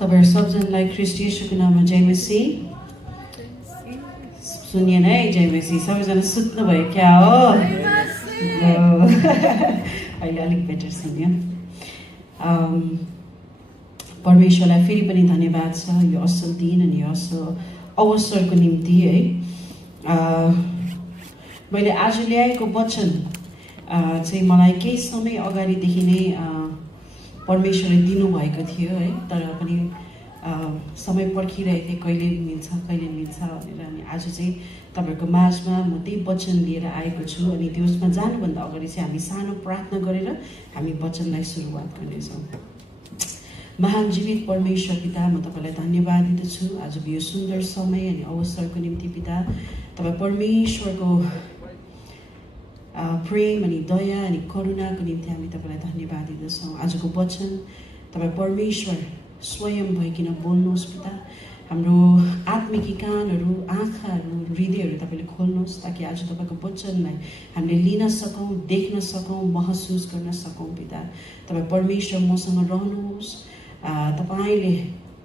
तपाईहरु सबजनालाई ख्रीष्ट येशूको नाममा जय मसीह। सुनिएन है, जय मसीह। सबैजना सुत्नु भयो क्या हो? अहिले अलिक बेटर सुन्यो। परमेश्वरलाई फेरि पनि धन्यवाद छ यो असल दिन अनि यो असल अवसरको निम्ति है। मैले आज ल्याएको वचन चाहिँ मलाई केही समय अगाडिदेखि नै परमेश्वरले दिनुभएको थियो है। तर पनि समय पर्खिरहेको थिएँ, कहिले मिल्छ भनेर। अनि आज चाहिँ तपाईहरुको माझमा म त्यही वचन लिएर आएको छु। अनि त्यसमा जानुभन्दा अगाडि चाहिँ हामी सानो प्रार्थना गरेर हामी वचनलाई सुरुवात गर्नेछौँ। महान जीवित परमेश्वर पिता, म तपाईलाई धन्यवाद दिदछु आजको यो सुन्दर समय अनि अवसरको निम्ति पिता। तपाईँ परमेश्वरको प्रेम अनि दया अनि करुणाको निम्ति हामी तपाईलाई धन्यवाद दिदछौँ। आजको वचन तपाईँ परमेश्वर स्वयं भइकन बोल्नुहोस् पिता। हाम्रो आत्मिकी कानहरू, आँखाहरू, हृदयहरू तपाईले खोल्नुहोस् ताकि आज तपाईको वचनलाई हामीले लिन सकौँ, देख्न सकौँ, महसुस गर्न सकौँ पिता। तपाईँ परमेश्वर मसँग रहनुहोस्। तपाईले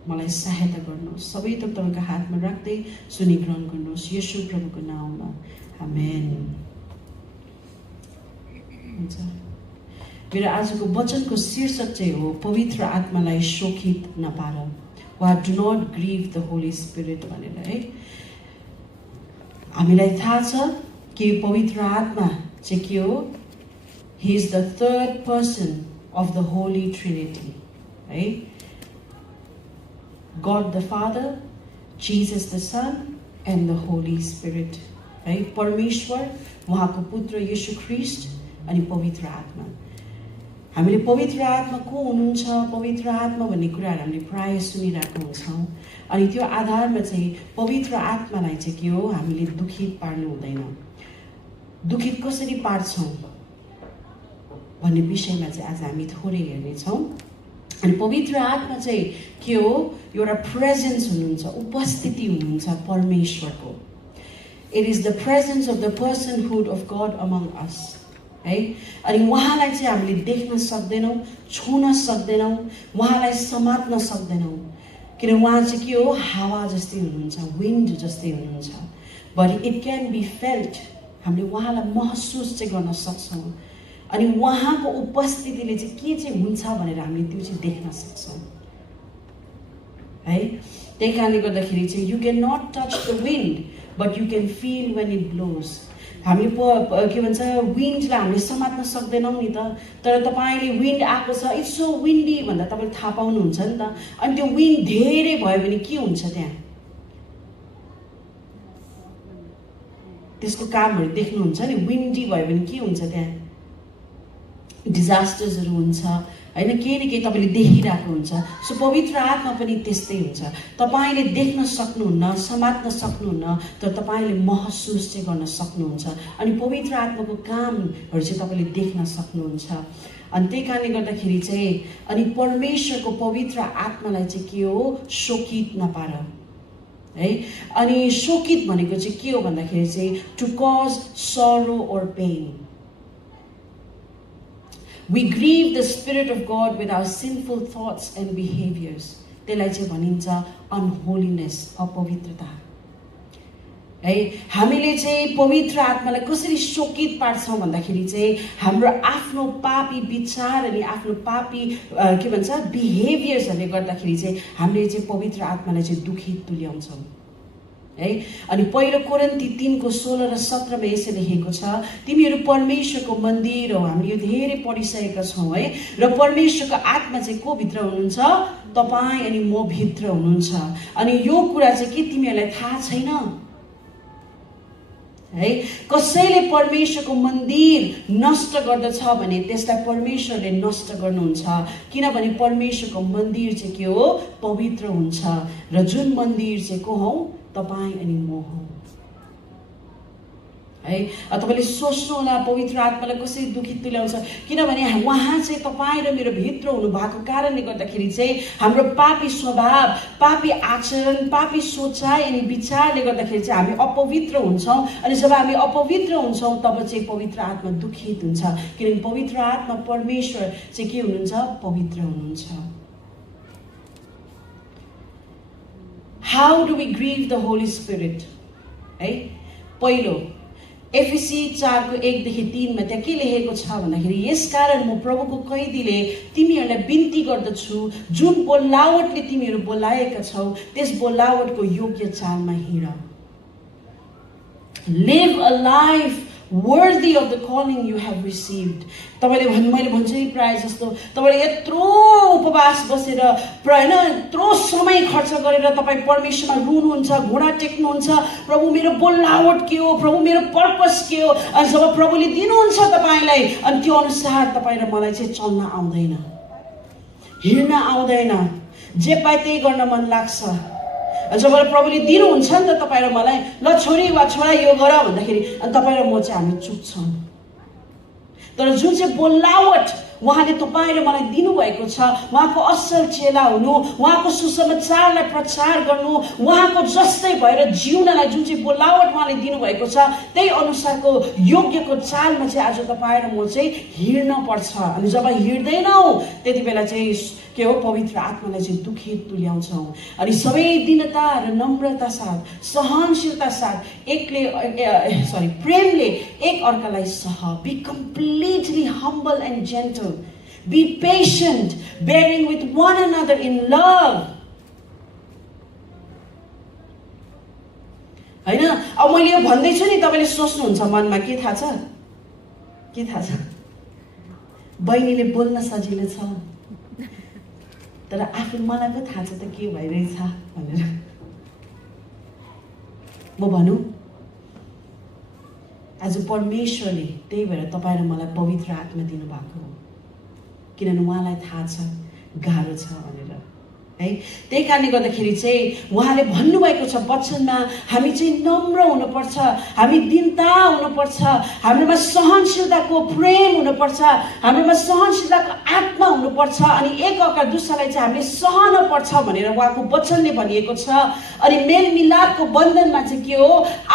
मलाई सहायता गर्नुहोस्। सबै थोक तपाईको हातमा राख्दै सुनि ग्रहण गर्नुहोस् येशू प्रभुको नाममा, आमेन। हुन्छ। मेरो आजको वचनको शीर्षक चाहिँ हो पवित्र आत्मालाई शोकित नपार, वा do not grieve the Holy Spirit भनेर है। हामीलाई थाहा छ कि पवित्र आत्मा चाहिँ के हो? He is the third person of the Holi Trinity है। God the Father, Jesus the Son and the Holy Spirit है। परमेश्वर, उहाँको पुत्र येशू ख्रीष्ट अनि पवित्र आत्मा। हामीले पवित्र आत्मा को हुनुहुन्छ, पवित्र आत्मा भन्ने कुराहरू हामीले प्राय सुनिरहेको हुन्छौँ। अनि त्यो आधारमा चाहिँ पवित्र आत्मालाई चाहिँ के हो, हामीले दुखित पार्नु हुँदैन। दुखित कसरी पार्छौँ भन्ने विषयमा चाहिँ आज हामी थोरै हेर्नेछौँ। अनि पवित्र आत्मा चाहिँ के हो? एउटा प्रेजेन्स हुनुहुन्छ, उपस्थिति हुनुहुन्छ परमेश्वरको। It is the presence of the personhood of God among us है। अनि उहाँलाई चाहिँ हामीले देख्न सक्दैनौँ, छुन सक्दैनौँ, उहाँलाई समात्न सक्दैनौँ, किन उहाँ चाहिँ के हो? हावा जस्तै हुनुहुन्छ, विन्ड जस्तै हुनुहुन्छ। But it can be felt, हामीले उहाँलाई महसुस चाहिँ गर्न सक्छौँ। अनि उहाँको उपस्थितिले चाहिँ के चाहिँ हुन्छ भनेर हामीले त्यो चाहिँ देख्न सक्छौँ है। त्यही कारणले गर्दाखेरि चाहिँ you can not touch the wind but you can feel when it blows. हामीले के भन्छ, विन्डलाई हामीले समात्न सक्दैनौँ नि त। तर तपाईँले विन्ड आएको छ, इट्स सो विन्डी भन्दा तपाईँले थाहा पाउनुहुन्छ नि त। अनि त्यो विन्ड धेरै भयो भने के हुन्छ त्यहाँ? त्यसको कामहरू देख्नुहुन्छ नि। विन्डी भयो भने के हुन्छ त्यहाँ? डिजास्टर्सहरू हुन्छ होइन, केही न केही तपाईँले देखिरहेको हुन्छ। सो पवित्र आत्मा पनि त्यस्तै हुन्छ। तपाईँले देख्न सक्नुहुन्न, समात्न सक्नुहुन्न, तर तपाईँले महसुस चाहिँ गर्न सक्नुहुन्छ। अनि पवित्र आत्माको कामहरू चाहिँ तपाईँले देख्न सक्नुहुन्छ। अनि त्यही कारणले गर्दाखेरि चाहिँ अनि परमेश्वरको पवित्र आत्मालाई चाहिँ के हो? शोकित नपार है। अनि शोकित भनेको चाहिँ के हो भन्दाखेरि चाहिँ टु कज सरो ओर pain. We grieve the Spirit of God with our sinful thoughts and behaviors. त्यसलाई चाहिँ भनिन्छ unholiness, अपवित्रता है। हामीले चाहिँ पवित्र आत्मालाई कसरी शोकित पार्छौँ भन्दाखेरि चाहिँ हाम्रो आफ्नो पापी विचार अनि आफ्नो पापी के भन्छ बिहेभियर्सहरूले गर्दाखेरि चाहिँ हामीले चाहिँ पवित्र आत्मालाई चाहिँ दुखित तुल्याउँछौँ है। अनि पहिलो कोरिन्थी 3:16 र 17 यसरी लेखेको छ, तिमीहरू परमेश्वरको मन्दिर हो। हामीले यो धेरै पढिसकेका छौँ है। र परमेश्वरको आत्मा चाहिँ को भित्र हुनुहुन्छ? तपाईँ अनि म भित्र हुनुहुन्छ। अनि यो कुरा चाहिँ के तिमीहरूलाई थाहा छैन है? कसैले परमेश्वरको मन्दिर नष्ट गर्दछ भने त्यसलाई परमेश्वरले नष्ट गर्नुहुन्छ। किनभने परमेश्वरको मन्दिर चाहिँ के हो? पवित्र हुन्छ। र जुन मन्दिर चाहिँ को हौ? तपाईँ अनि म हौ है। तपाईँले सोच्नु होला पवित्र आत्मालाई कसरी दुखित तुल्याउँछ? किनभने उहाँ चाहिँ तपाईँ र मेरो भित्र हुनु भएको कारणले गर्दाखेरि चाहिँ हाम्रो पापी स्वभाव, पापी आचरण, पापी सोचाइ अनि विचारले गर्दाखेरि चाहिँ हामी अपवित्र हुन्छौँ। अनि जब हामी अपवित्र हुन्छौँ तब चाहिँ पवित्र आत्मा दुखित हुन्छ। किनभने पवित्र आत्मा परमेश्वर चाहिँ के हुनुहुन्छ? पवित्र हुनुहुन्छ। How do we grieve the Holy Spirit? है पहिलो एफिसी 4 को 1 देखि 3 मा त्यहाँ के लेखेको छ भन्दाखेरि यसकारण म प्रभुको कैदीले तिमीहरूलाई बिन्ती गर्दछु जुन बोलावटले तिमीहरू बोलाएका छौ त्यस बोलावटको योग्य चालमा हिँड. Live a life worthy of the calling you have received. तपाईले मैले भन्छु नि प्राय जस्तो तपाईले यत्रो उपवास बसेर हैन यत्रो समय खर्च गरेर तपाई परमेश्वरमा रुनुहुन्छ घुँडा टेक्नुहुन्छ प्रभु मेरो बोलावट के हो प्रभु मेरो पर्पस के हो अनि जब प्रभुले दिनुहुन्छ तपाईलाई अनि त्यो अनुसार तपाई र मलाई चाहिँ चल्न आउँदैन हिँड्न आउँदैन जे पाए त्यही गर्न मन लाग्छ. जब प्रभुले दिनुहुन्छ नि त तपाई र मलाई ल छोरी वा छोरा यो गर भन्दाखेरि अनि तपाई र म चाहिँ हामी चुक्छौं. तर जुन चाहिँ बोलावट उहाँले तपाईं र मलाई दिनुभएको छ उहाँको असल चेला हुनु उहाँको सुसमाचारलाई प्रचार गर्नु उहाँको जस्तै भएर जिउनलाई जुन चाहिँ बोलावट उहाँले दिनुभएको छ त्यही अनुसारको योग्यको चालमा चाहिँ आज तपाईं र म चाहिँ हिँड्न पर्छ. अनि जब हिँड्दैनौ त्यति बेला चाहिँ के हो पवित्र आत्मालाई चाहिँ दुखित तुल्याउँछौं. अनि सबै दीनता र नम्रता साथ सहनशीलता साथ प्रेमले एक अर्कालाई सह. Be completely humble and gentle. Be patient, bearing with one another in love. हैन अब मैले यो भन्दै छु नि तपाईले सोच्नुहुन्छ मनमा के थाहा छ बहिनीले बोल्न सजिलो छ तर आफू मलाई पो थाहा छ त के भइरहेछ भनेर म भनौं आज परमेश्वरले त्यही भएर तपाईँ र मलाई पवित्र आत्मा दिनु भएको हो किनभने उहाँलाई थाहा छ गाह्रो छ भनेर है. त्यही कारणले गर्दाखेरि चाहिँ उहाँले भन्नुभएको छ वचनमा हामी चाहिँ नम्र हुनुपर्छ हामी दीनता हुनुपर्छ हाम्रोमा सहनशीलताको प्रेम हुनुपर्छ हाम्रोमा सहनशीलताको आत्मा हुनुपर्छ अनि एक अर्का दुस्रालाई चाहिँ हामीले सहन पर्छ भनेर उहाँको वचनले भनिएको छ. अनि मेलमिलापको बन्धनमा चाहिँ के हो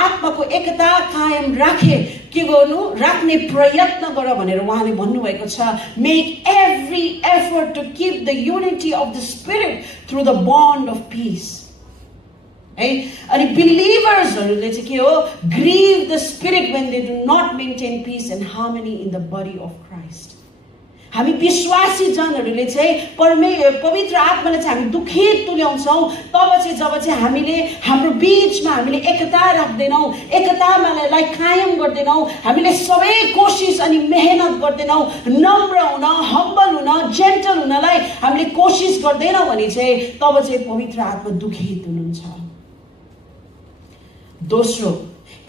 आत्माको एकता कायम के गर्नु राख्ने प्रयत्न गर भनेर उहाँले भन्नुभएको छ. Make every effort to keep the unity of the Spirit through the bond of peace. है अनि बिलिभर्सहरूले चाहिँ के हो grieve the spirit when they do not maintain peace and harmony in the body of Christ. हामी विश्वासी जनहरूले चाहिँ पवित्र आत्मालाई चाहिँ हामी दुखित तुल्याउँछौं तब चाहिँ जब चाहिँ हामीले हाम्रो बीचमा हामीले एकता राख्दैनौ एकतामालाई कायम गर्दैनौ हामीले सबै कोसिस अनि मेहनत गर्दैनौ नम्र हुन हम्बल हुन जेन्टल हुनलाई हामीले कोसिस गर्दैनौ भने चाहिँ तब चाहिँ पवित्र आत्मा दुखित हुनुहुन्छ. दोस्रो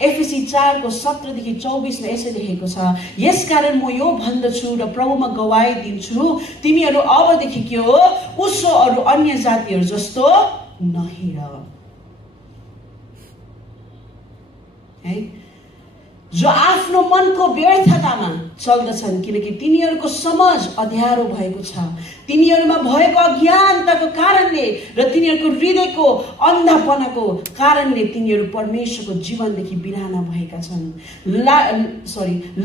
एफिसी 4 को 17 देखि 24 मा यसरी लेखेको छ यसकारण म यो भन्दछु र प्रभुमा गवाही दिन्छु तिमीहरू अबदेखि के हो उसो अरु अन्य जातिहरू जस्तो नहिँड. है जो आफ्नो मनको व्यर्थतामा चल्दछन् किनकि तिनीहरूको समझ अध्यारो भएको छ तिनीहरूमा भएको अज्ञानताको कारणले र तिनीहरूको हृदयको अन्धापनाको कारणले तिनीहरू परमेश्वरको जीवनदेखि बिराना भएका छन्.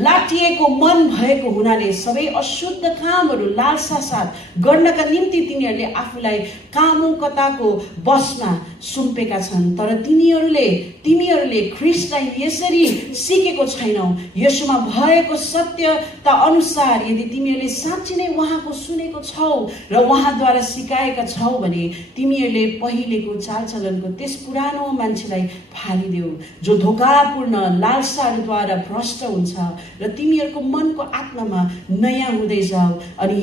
लाटिएको मन भएको हुनाले सबै अशुद्ध कामहरू लालसा साथ गर्नका निम्ति तिनीहरूले आफूलाई कामुकताको बसमा सुम्पेका छन्. तर तिमीहरूले ख्रीष्टलाई यसरी सिकेको छैनौ. यसोमा भएको सत्यता अनुसार यदि तिमीहरूले साँच्चै नै उहाँको सुनेको छौ र उहाँद्वारा सिकाएका छौ भने तिमीहरूले पहिलेको चालचलनको त्यस पुरानो मान्छेलाई फालिदेऊ जो धोकापूर्ण लालसाहरूद्वारा भ्रष्ट हुन्छ र तिमीहरूको मनको आत्मामा नयाँ हुँदै जाऊ अनि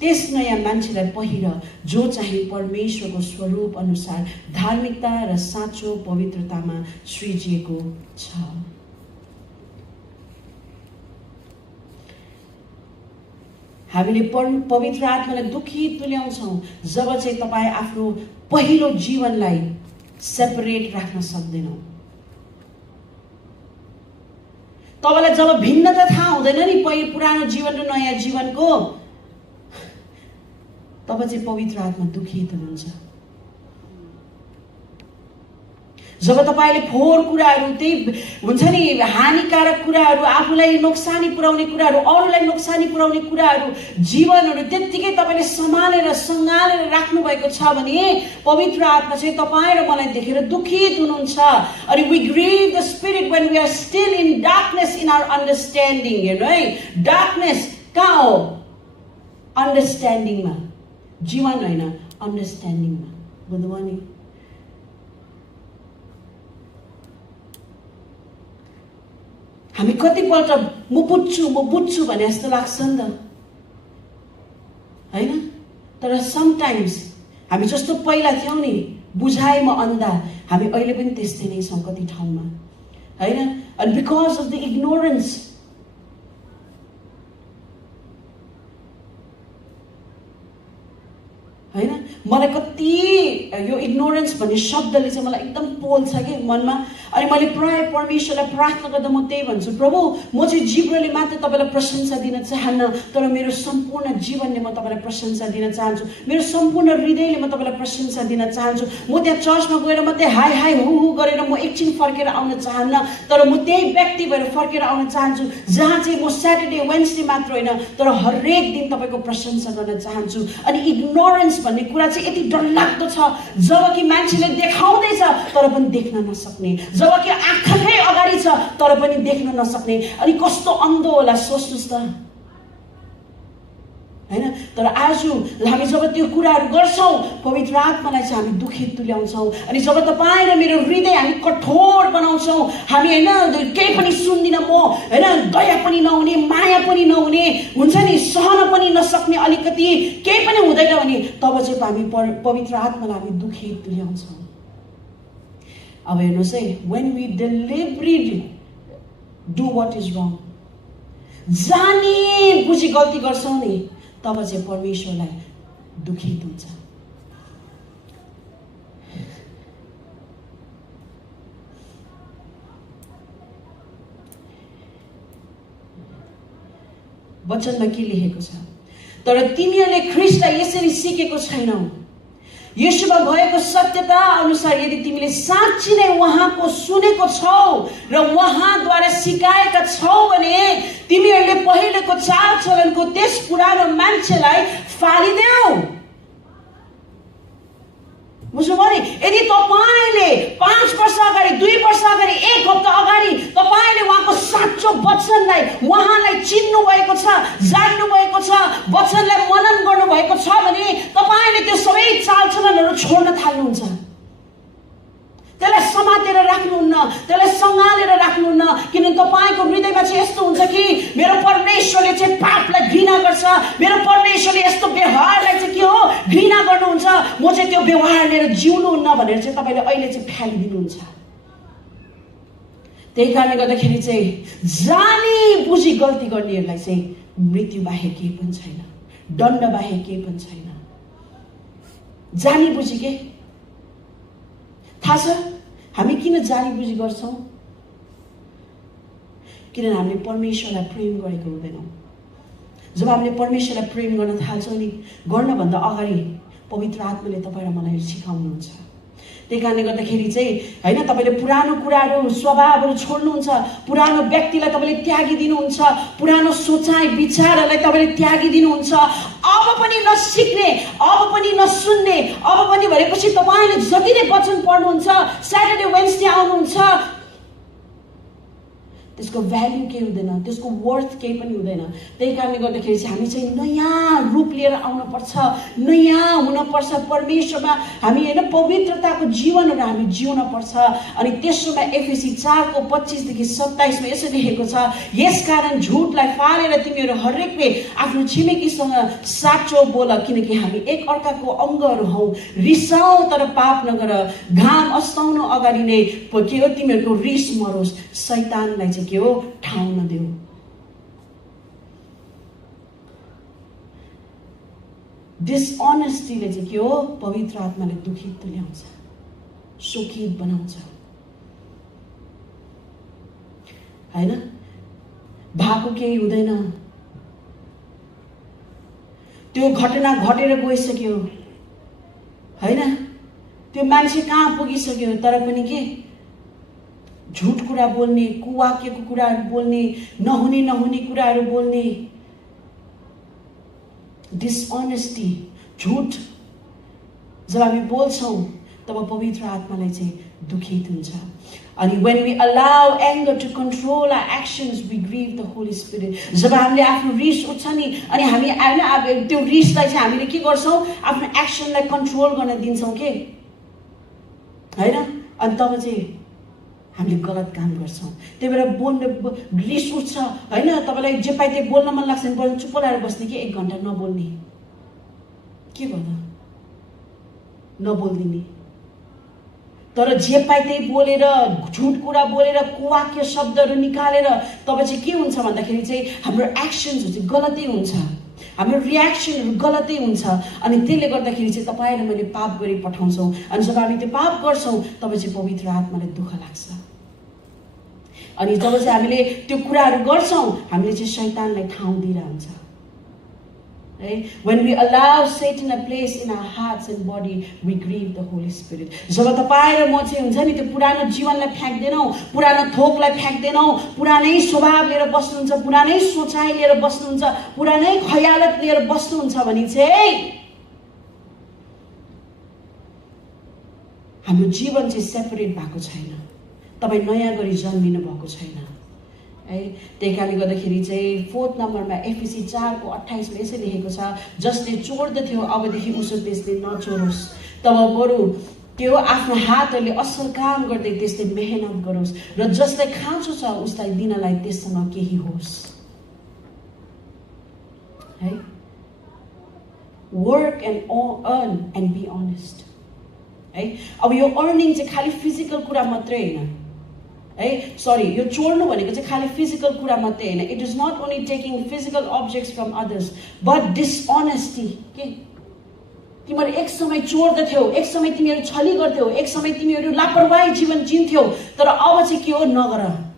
त्यस नयाँ मान्छेलाई पहिर जो चाहिँ परमेश्वरको स्वरूप अनुसार धार्मिकता र साँचो पवित्रतामा सृजिएको छ. हामीले पवित्र आत्मालाई दुखित तुल्याउँछौं जब चाहिँ तपाईँ आफ्नो पहिलो जीवनलाई सेपरेट राख्न सक्दैनौ. तपाईलाई जब भिन्नता थाहा हुँदैन नि पुरानो जीवन र नयाँ जीवनको तब चाहिँ पवित्र आत्मा दुखित हुनुहुन्छ. जब तपाईले फोहोर कुराहरू, त्यही हुन्छ नि हानिकारक कुराहरू, आफूलाई नोक्सानी पुर्याउने कुराहरू, अरूलाई नोक्सानी पुर्याउने कुराहरू, जीवनहरू त्यतिकै तपाईले सम्हालेर सँगालेर राख्नु भएको छ भने पवित्र आत्मा चाहिँ तपाईँ र मलाई देखेर दुखित हुनुहुन्छ। अनि we grieve the spirit when we are still in darkness in our understanding, हेर्नु है, डार्कनेस कहाँ हो? अन्डरस्ट्यान्डिङमा, जीवन होइन अन्डरस्ट्यान्डिङमा, बुझ्नुभयो नि? हामी कतिपल्ट म बुझ्छु भने जस्तो लाग्छ नि त, हैन? तर समटाइम्स हामी जस्तो पहिला थियौँ नि, बुझाइमा अन्धा, हामी अहिले पनि त्यस्तै नै छौँ कति ठाउँमा, हैन? And because of the ignorance, हैन? मलाई कति यो इग्नोरेन्स भन्ने शब्दले चाहिँ मलाई एकदम पोल्छ के मनमा। अनि मैले प्राय परमेश्वरलाई प्रार्थना गर्दा म त्यही भन्छु, प्रभु म चाहिँ जिब्रोले मात्र तपाईलाई प्रशंसा दिन चाहन्न, तर मेरो सम्पूर्ण जीवनले म तपाईलाई प्रशंसा दिन चाहन्छु, मेरो सम्पूर्ण हृदयले म तपाईलाई प्रशंसा दिन चाहन्छु। म त्यहाँ चर्चमा गएर मात्रै हाई हाई हु हु गरेर म एकछिन फर्केर आउन चाहन्न, तर म त्यही व्यक्ति भएर फर्केर आउन चाहन्छु जहाँ चाहिँ म स्याटरडे वेन्सडे मात्र होइन तर हरेक दिन तपाईको प्रशंसा गर्न चाहन्छु। अनि इग्नोरेन्स भन्ने कुरा चाहिँ यति डरलाग्दो छ, जबकि मान्छेले देखाउँदैछ तर पनि देख्न नसक्ने, जबकि आँखाकै अगाडि छ तर पनि देख्न नसक्ने। अनि कस्तो अन्धो होला सोच्नुस् त, हैन? तर आज हामी जब त्यो कुराहरू गर्छौँ, पवित्र आत्मालाई चाहिँ हामी दुखित तुल्याउँछौँ। अनि जब तपाईँ र मेरो हृदय हामी कठोर बनाउँछौँ, हामी हैन केही पनि सुन्दिन म, हैन, दया पनि नहुने, माया पनि नहुने, हुन्छ नि सहन पनि नसक्ने, अलिकति केही पनि हुँदैन भने तब चाहिँ हामी पवित्र आत्मालाई हामी दुखित तुल्याउँछौँ। अब हेर्नुहोस् है, when we deliberately do what is wrong, जानी बुझी गल्ती गर्छौँ नि, तब चाहिँ परमेश्वरलाई दुखित हुन्छ। वचनमा के लेखेको छ? तर तिमीहरूले ख्रीष्टलाई यसरी सिकेको छैनौ, यीशुमा भएको सत्यता अनुसार यदि तिमीले साँच्चै नै उहाँको सुनेको छौ र उहाँद्वारा सिकाएका छौ भने तिमीहरूले पहिलेको चालचलनको त्यस पुरानो मान्छेलाई फालिदेऊ। बुझ्नुभयो नि? यदि तपाईले 5 वर्ष अगाडि, 2 वर्ष अगाडि, 1 हप्ता अगाडि तपाईले उहाँको साँचो वचनलाई, उहाँलाई चिन्नु भएको छ, जान्नु भएको छ, वचनलाई मनन गर्नु भएको छ भने तपाईले त्यो सबै चालचलनहरू छोड्न थाल्नुहुन्छ। त्यसलाई समातेर राख्नुहुन्न, त्यसलाई सँगालेर राख्नुहुन्न, किनभने तपाईको हृदयमा चाहिँ यस्तो हुन्छ कि मेरो परमेश्वरले चाहिँ पापलाई घृणा गर्छ, मेरो परमेश्वरले यस्तो व्यवहारलाई चाहिँ के हो घृणा गर्नुहुन्छ, म चाहिँ त्यो व्यवहार लिएर जिउनुहुन्न भनेर चाहिँ तपाईले अहिले चाहिँ फ्यालिदिनुहुन्छ। त्यही कारणले गर्दाखेरि चाहिँ जानी बुझी गल्ती गर्नेहरूलाई चाहिँ मृत्यु बाहेक केही पनि छैन, दण्ड बाहेक केही पनि छैन। जानी बुझी के थाहा छ हामी किन जानी बुझी गर्छौँ? किनभने हामीले परमेश्वरलाई प्रेम गरेको हुँदैनौँ। जब हामीले परमेश्वरलाई प्रेम गर्न थाल्छौँ नि, गर्नभन्दा अगाडि पवित्र आत्माले तपाईँ र मलाई सिकाउनुहुन्छ। त्यही कारणले गर्दाखेरि चाहिँ हैन, तपाईले पुरानो कुराहरू, स्वभावहरू छोड्नुहुन्छ, पुरानो व्यक्तिलाई तपाईले त्यागिदिनुहुन्छ, पुरानो सोचाइ विचारहरूलाई तपाईले त्यागिदिनुहुन्छ। अब पनि नसिक्ने, अब पनि नसुन्ने, अब पनि भनेपछि तपाईले जति नै वचन पढ्नुहुन्छ, स्याटरडे वेन्सडे आउनुहुन्छ, त्यसको भ्याल्यु केही हुँदैन, त्यसको वर्थ केही पनि हुँदैन। त्यही कारणले गर्दाखेरि चाहिँ हामी चाहिँ नयाँ रूप लिएर आउनुपर्छ, नयाँ हुनपर्छ परमेश्वरमा। हामी हैन पवित्रताको जीवनहरू हामी जिउन पर्छ। अनि तेस्रोमा एफएसी 4:25 देखि 27 मा यसो लेखेको छ, यसकारण झुटलाई फालेर तिमीहरू हरेकले आफ्नो छिमेकीसँग साँचो बोल, किनकि हामी एक अर्काको अङ्गहरू हौ। रिसाऊ तर पाप नगर, घाम अस्ताउनु अगाडि नै के हो तिमीहरूको रिस मरोस्, शैतानलाई चाहिँ के हो ठाउँ नदेऊ। डिसअनेस्टीले चाहिँ के हो पवित्र आत्माले दुखित तुल्याउँछ, शोकित बनाउँछ, हैन? भएको केही हुँदैन, त्यो घटना घटेर गइसक्यो, हैन? त्यो मान्छे कहाँ पुगिसक्यो, तर पनि के झुट कुरा बोल्ने, कुवाक्यको कुराहरू बोल्ने, नहुने कुराहरू बोल्ने, डिसअनेस्टी, झुट जब हामी बोल्छौँ तब पवित्र आत्मालाई चाहिँ दुखित हुन्छ। अनि when we allow anger to control our actions, we grieve the Holy Spirit. जब हामीले आफ्नो रिस उठ्छ नि, अनि हामी अब त्यो रिसलाई चाहिँ हामीले के गर्छौँ, आफ्नो एक्सनलाई कन्ट्रोल गर्न दिन्छौँ के हैन, अनि तब चाहिँ हामीले गलत काम गर्छौँ। त्यही भएर बोल्ने रिस उठ्छ हैन, तपाईलाई जे पाए त्यही बोल्न मन लाग्छ भने चुप लाएर बस्ने कि 1 घण्टा नबोल्ने, के गर्दा नबोल्दिने। तर जे पाए त्यही बोलेर, झुट कुरा बोलेर, कुवाक्य शब्दहरू निकालेर तब चाहिँ के हुन्छ भन्दाखेरि चाहिँ हाम्रो एक्सन्सहरू चाहिँ गलतै हुन्छ, हाम्रो रियाक्सनहरू गलतै हुन्छ। अनि त्यसले गर्दाखेरि चाहिँ तपाईँ र मैले पाप गरी पठाउँछौँ। अनि जब हामी त्यो पाप गर्छौँ तब चाहिँ पवित्र आत्मालाई दुःख लाग्छ। अनि जब चाहिँ हामीले त्यो कुराहरू गर्छौँ हामीले चाहिँ शैतानलाई ठाउँ दिइरहन्छ है। When we allow Satan a place in our hearts and body, we grieve the Holy Spirit. जब तपाईँ र म चाहिँ हुन्छ नि त्यो पुरानो जीवनलाई फ्याँक्दैनौँ, पुरानो थोकलाई फ्याँक्दैनौँ, पुरानै स्वभाव लिएर बस्नुहुन्छ, पुरानै सोचाइ लिएर बस्नुहुन्छ, पुरानै खयालत लिएर बस्नुहुन्छ भने चाहिँ हाम्रो जीवन चाहिँ सेपरेट भएको छैन, तपाईँ नयाँ गरी जन्मिनु भएको छैन है। त्यही कारणले गर्दाखेरि चाहिँ 4th नम्बरमा एफएसी 4:28 मा यसै लेखेको छ, जसले चोर्दथ्यो अबदेखि उसो त्यसले नचोरोस्, तब बरु त्यो आफ्नो हातहरूले असल काम गर्दै त्यसले मेहनत गरोस्, र जसलाई खाँचो छ उसलाई दिनलाई त्यससँग केही होस् है। Work and earn and be honest है। अब यो अर्निङ चाहिँ खालि फिजिकल कुरा मात्रै होइन है, सरी, यो चोर्नु भनेको चाहिँ खालि फिजिकल कुरा मात्रै होइन। It is not only taking physical objects from others but dishonesty. के तिमीहरू एक समय चोर्दथ्यौ, एक समय तिमीहरू छली गर्थ्यौ, एक समय तिमीहरू लापरवाही जीवन जिन्थ्यौ, तर अब चाहिँ के हो, नगर,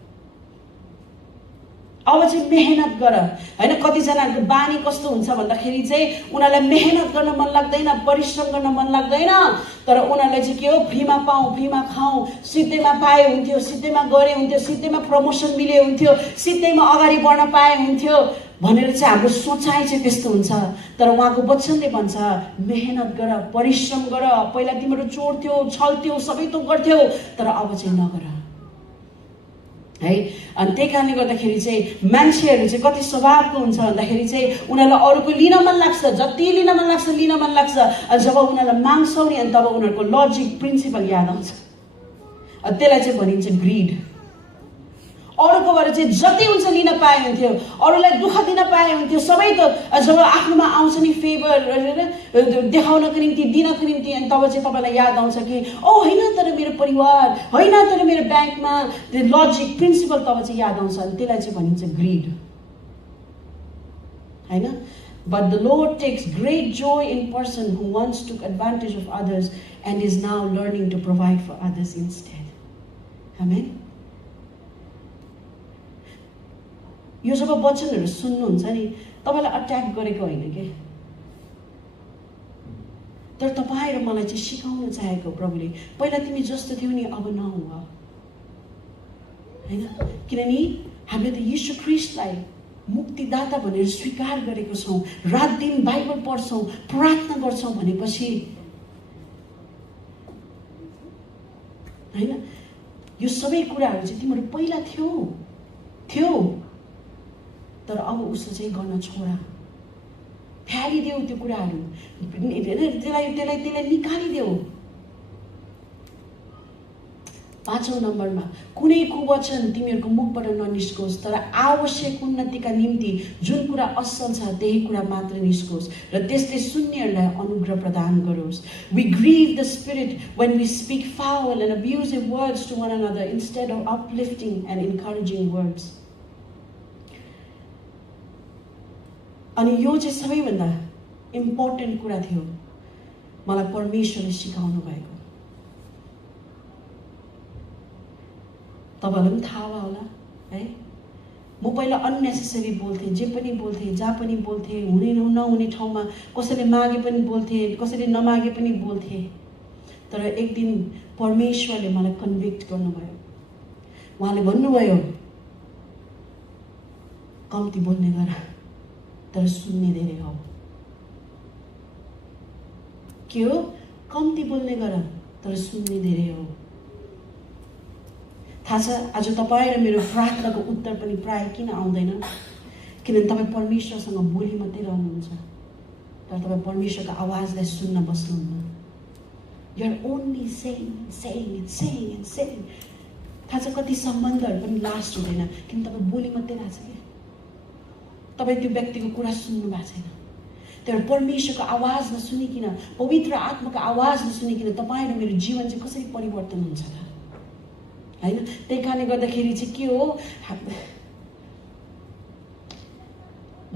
अब चाहिँ मेहनत गर हैन। कतिजनाको बानी कस्तो हुन्छ भन्दाखेरि चाहिँ उनीहरूलाई मेहनत गर्न मन लाग्दैन, परिश्रम गर्न मन लाग्दैन, तर उनीहरूलाई चाहिँ के हो, फ्रीमा पाऊँ, फ्रीमा खाऊँ, सिधैमा पाए हुन्थ्यो, सिधैमा गरे हुन्थ्यो, सिधैमा प्रमोसन मिले हुन्थ्यो, सिधैमा अगाडि बढ्न पाए हुन्थ्यो भनेर चाहिँ हाम्रो सोचाइ चाहिँ त्यस्तो हुन्छ। तर उहाँको वचनले भन्छ मेहनत गर, परिश्रम गर। पहिला तिमीहरू चोर्थ्यौ, छल्थ्यौ, सबै थोक गर्थ्यौ, तर अब चाहिँ नगर है। अनि त्यही कारणले गर्दाखेरि चाहिँ मान्छेहरू चाहिँ कति स्वभावको हुन्छ भन्दाखेरि चाहिँ उनीहरूलाई अरूको लिन मन लाग्छ, जति लिन मन लाग्छ लिन मन लाग्छ। अनि जब उनीहरूलाई माग्छौ नि अनि तब उनीहरूको लजिक प्रिन्सिपल याद आउँछ, त्यसलाई चाहिँ भनिन्छ ग्रीड। अरूकोबाट चाहिँ जति हुन्छ लिन पाए हुन्थ्यो, अरूलाई दुःख दिन पाए हुन्थ्यो, सबै त जब आफ्नोमा आउँछ नि फेभर देखाउनको निम्ति, दिनको निम्ति, अनि तब चाहिँ तपाईँलाई याद आउँछ कि ओ होइन तर मेरो परिवार, होइन तर मेरो ब्याङ्कमा, त्यो लजिक प्रिन्सिपल तब चाहिँ याद आउँछ। अनि त्यसलाई चाहिँ भनिन्छ ग्रीड होइन। But the Lord takes great joy in person who once took advantage of others and is now learning to provide for others instead. Amen. यो जब वचनहरू सुन्नुहुन्छ नि, तपाईँलाई अट्याक गरेको होइन के, तर तपाईँ र मलाई चाहिँ सिकाउन चाहेको प्रभुले, पहिला तिमी जस्तो थियौ नि अब नहुँ होइन। किनभने हामीले त यीशु ख्रीष्टलाई मुक्तिदाता भनेर स्वीकार गरेको छौँ, रात दिन बाइबल पढ्छौँ, प्रार्थना गर्छौँ भनेपछि होइन, यो सबै कुराहरू चाहिँ तिमीहरू पहिला थियो, तर अब उसो चाहिँ गर्न छोडा, फ्यालिदेऊ त्यो कुराहरू, त्यसलाई निकालिदेऊ। 5औं नम्बरमा कुनै कुवचन तिमीहरूको मुखबाट ननिस्कोस्, तर आवश्यक उन्नतिका निम्ति जुन कुरा असल छ त्यही कुरा मात्र निस्कोस्, र त्यसले सुन्नेहरूलाई अनुग्रह प्रदान गरोस्। We grieve the spirit when we speak foul and abusive words to one another instead of uplifting and encouraging words. अनि यो चाहिँ सबैभन्दा इम्पोर्टेन्ट कुरा थियो मलाई परमेश्वरले सिकाउनु भएको। तपाईँहरूलाई पनि थाहा होला है, म पहिला अननेसेसरी बोल्थेँ, जे पनि बोल्थेँ, जहाँ पनि बोल्थेँ, हुने नहुने ठाउँमा कसैले मागे पनि बोल्थेँ, कसैले नमागे पनि बोल्थेँ। तर एक दिन परमेश्वरले मलाई कन्भिक्ट गर्नुभयो, उहाँले भन्नुभयो कम्ती बोल्ने गर तर सुन्ने धेरै हो। के हो? कम्ती बोल्ने गर तर सुन्ने धेरै हो। थाहा छ आज तपाईँ र मेरो प्रार्थनाको उत्तर पनि प्राय किन आउँदैन? किनभने तपाईँ परमेश्वरसँग बोली मात्रै रहनुहुन्छ तर तपाईँ परमेश्वरको आवाजलाई सुन्न बस्नुहुन्न। You are only saying. थाहा छ कति सम्बन्धहरू पनि लास्ट हुँदैन किन तपाईँ बोली मात्रै रहेछ क्या। तपाईँ त्यो व्यक्तिको कुरा सुन्नु भएको छैन। तर परमेश्वरको आवाज नसुनिकन, पवित्र आत्माको आवाज नसुनिकन तपाईँ र मेरो जीवन चाहिँ कसरी परिवर्तन हुन्छ त? हैन? त्यही कारणले गर्दाखेरि चाहिँ के हो,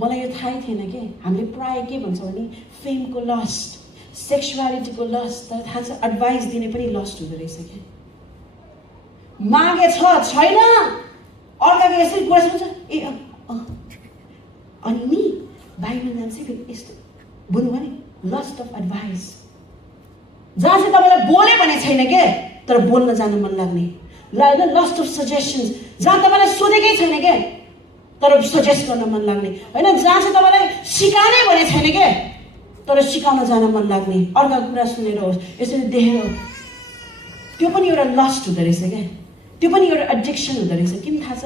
मलाई यो थाहै थिएन के। हामीले प्राय के भन्छ भने फेमको लस्ट, सेक्सुअलिटीको लस्ट, तर थाहा छ एडभाइस दिने पनि लस्ट हुँदो रहेछ के। मागे छ छैन अर्काको यसरी कुरा सुन्छ ए अनि नि बाहिर जान्छ फेरि यस्तो बुझ्नु भयो नि, लस्ट अफ एडभाइस। जहाँ चाहिँ तपाईँलाई बोले भने छैन के तर बोल्न जानु मन लाग्ने, लस्ट अफ सजेसन्स। जहाँ तपाईँलाई सोधेकै छैन के तर सजेस्ट गर्न मन लाग्ने, होइन? जहाँ चाहिँ तपाईँलाई सिकानै भने छैन के तर सिकाउन जान मन लाग्ने, अर्काको कुरा सुनेर होस् यसरी देखेर, त्यो पनि एउटा लस्ट हुँदो रहेछ क्या। त्यो पनि एउटा एडिक्सन हुँदो रहेछ। किन थाहा छ?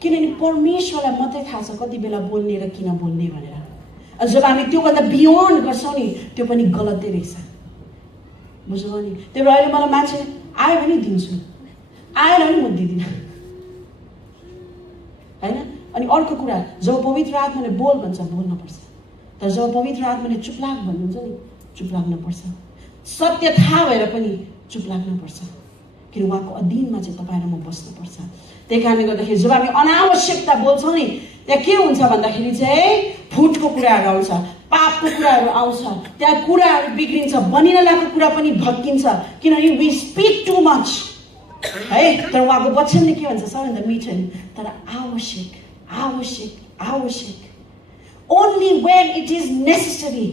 किनभने परमेश्वरलाई मात्रै थाहा छ कति बेला बोल्ने र किन बोल्ने भनेर। अनि जब हामी त्योभन्दा बियोन्ड गर्छौँ नि त्यो पनि गलतै रहेछ। बुझ्नुभयो नि? त्यही भएर अहिले मलाई मान्छे आयो भने दिन्छु, आएन भने म दिँदिनँ, होइन? अनि अर्को कुरा, जब पवित्र आत्माले बोल भन्छ बोल्नुपर्छ, तर जब पवित्र आत्माले चुप लाग भन्नुहुन्छ नि चुप लाग्नुपर्छ। सत्य थाहा भएर पनि चुप लाग्नुपर्छ किन उहाँको अधीनमा चाहिँ तपाईँ र म बस्नुपर्छ। त्यही कारणले गर्दाखेरि जब हामी अनावश्यकता बोल्छौँ नि त्यहाँ के हुन्छ भन्दाखेरि चाहिँ फुटको कुराहरू आउँछ, पापको कुराहरू आउँछ, त्यहाँ कुराहरू बिग्रिन्छ, बनिन लागेको कुरा पनि भत्किन्छ किनभने वी स्पिक टु मच है। तर उहाँको वचनले के भन्छ? सबैभन्दा मिठो नि, तर आवश्यक आवश्यक आवश्यक, only when it is necessary.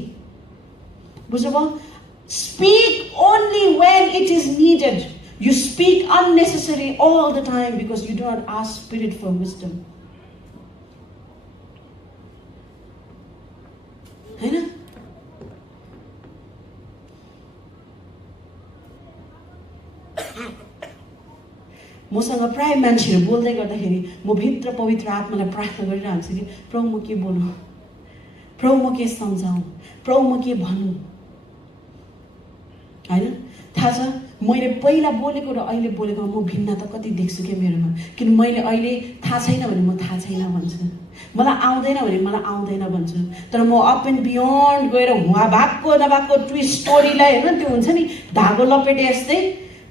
बुझ्नुभयो? Speak only when it is needed. You speak unnecessary all the time because you do not ask Spirit for wisdom. हैन? मसँग प्राय मान्छेहरू बोल्दै गर्दाखेरि म भित्र पवित्र आत्मालाई प्रार्थना गरिरहन्छु कि प्रभु म के बोलौँ, प्रभु म के सम्झाउँ, प्रभु म के भनौँ, हैन? थाहा छ मैले पहिला बोलेको र अहिले बोलेको म भिन्नता कति देख्छु क्या मेरोमा। किन मैले अहिले थाहा छैन भने म थाहा छैन भन्छु, मलाई आउँदैन भने मलाई आउँदैन भन्छु, तर म अप एन्ड बियोन्ड गएर हुँ भएको नभएको ट्विस्ट स्टोरीलाई, होइन त्यो हुन्छ नि धागो लपेटे जस्तै,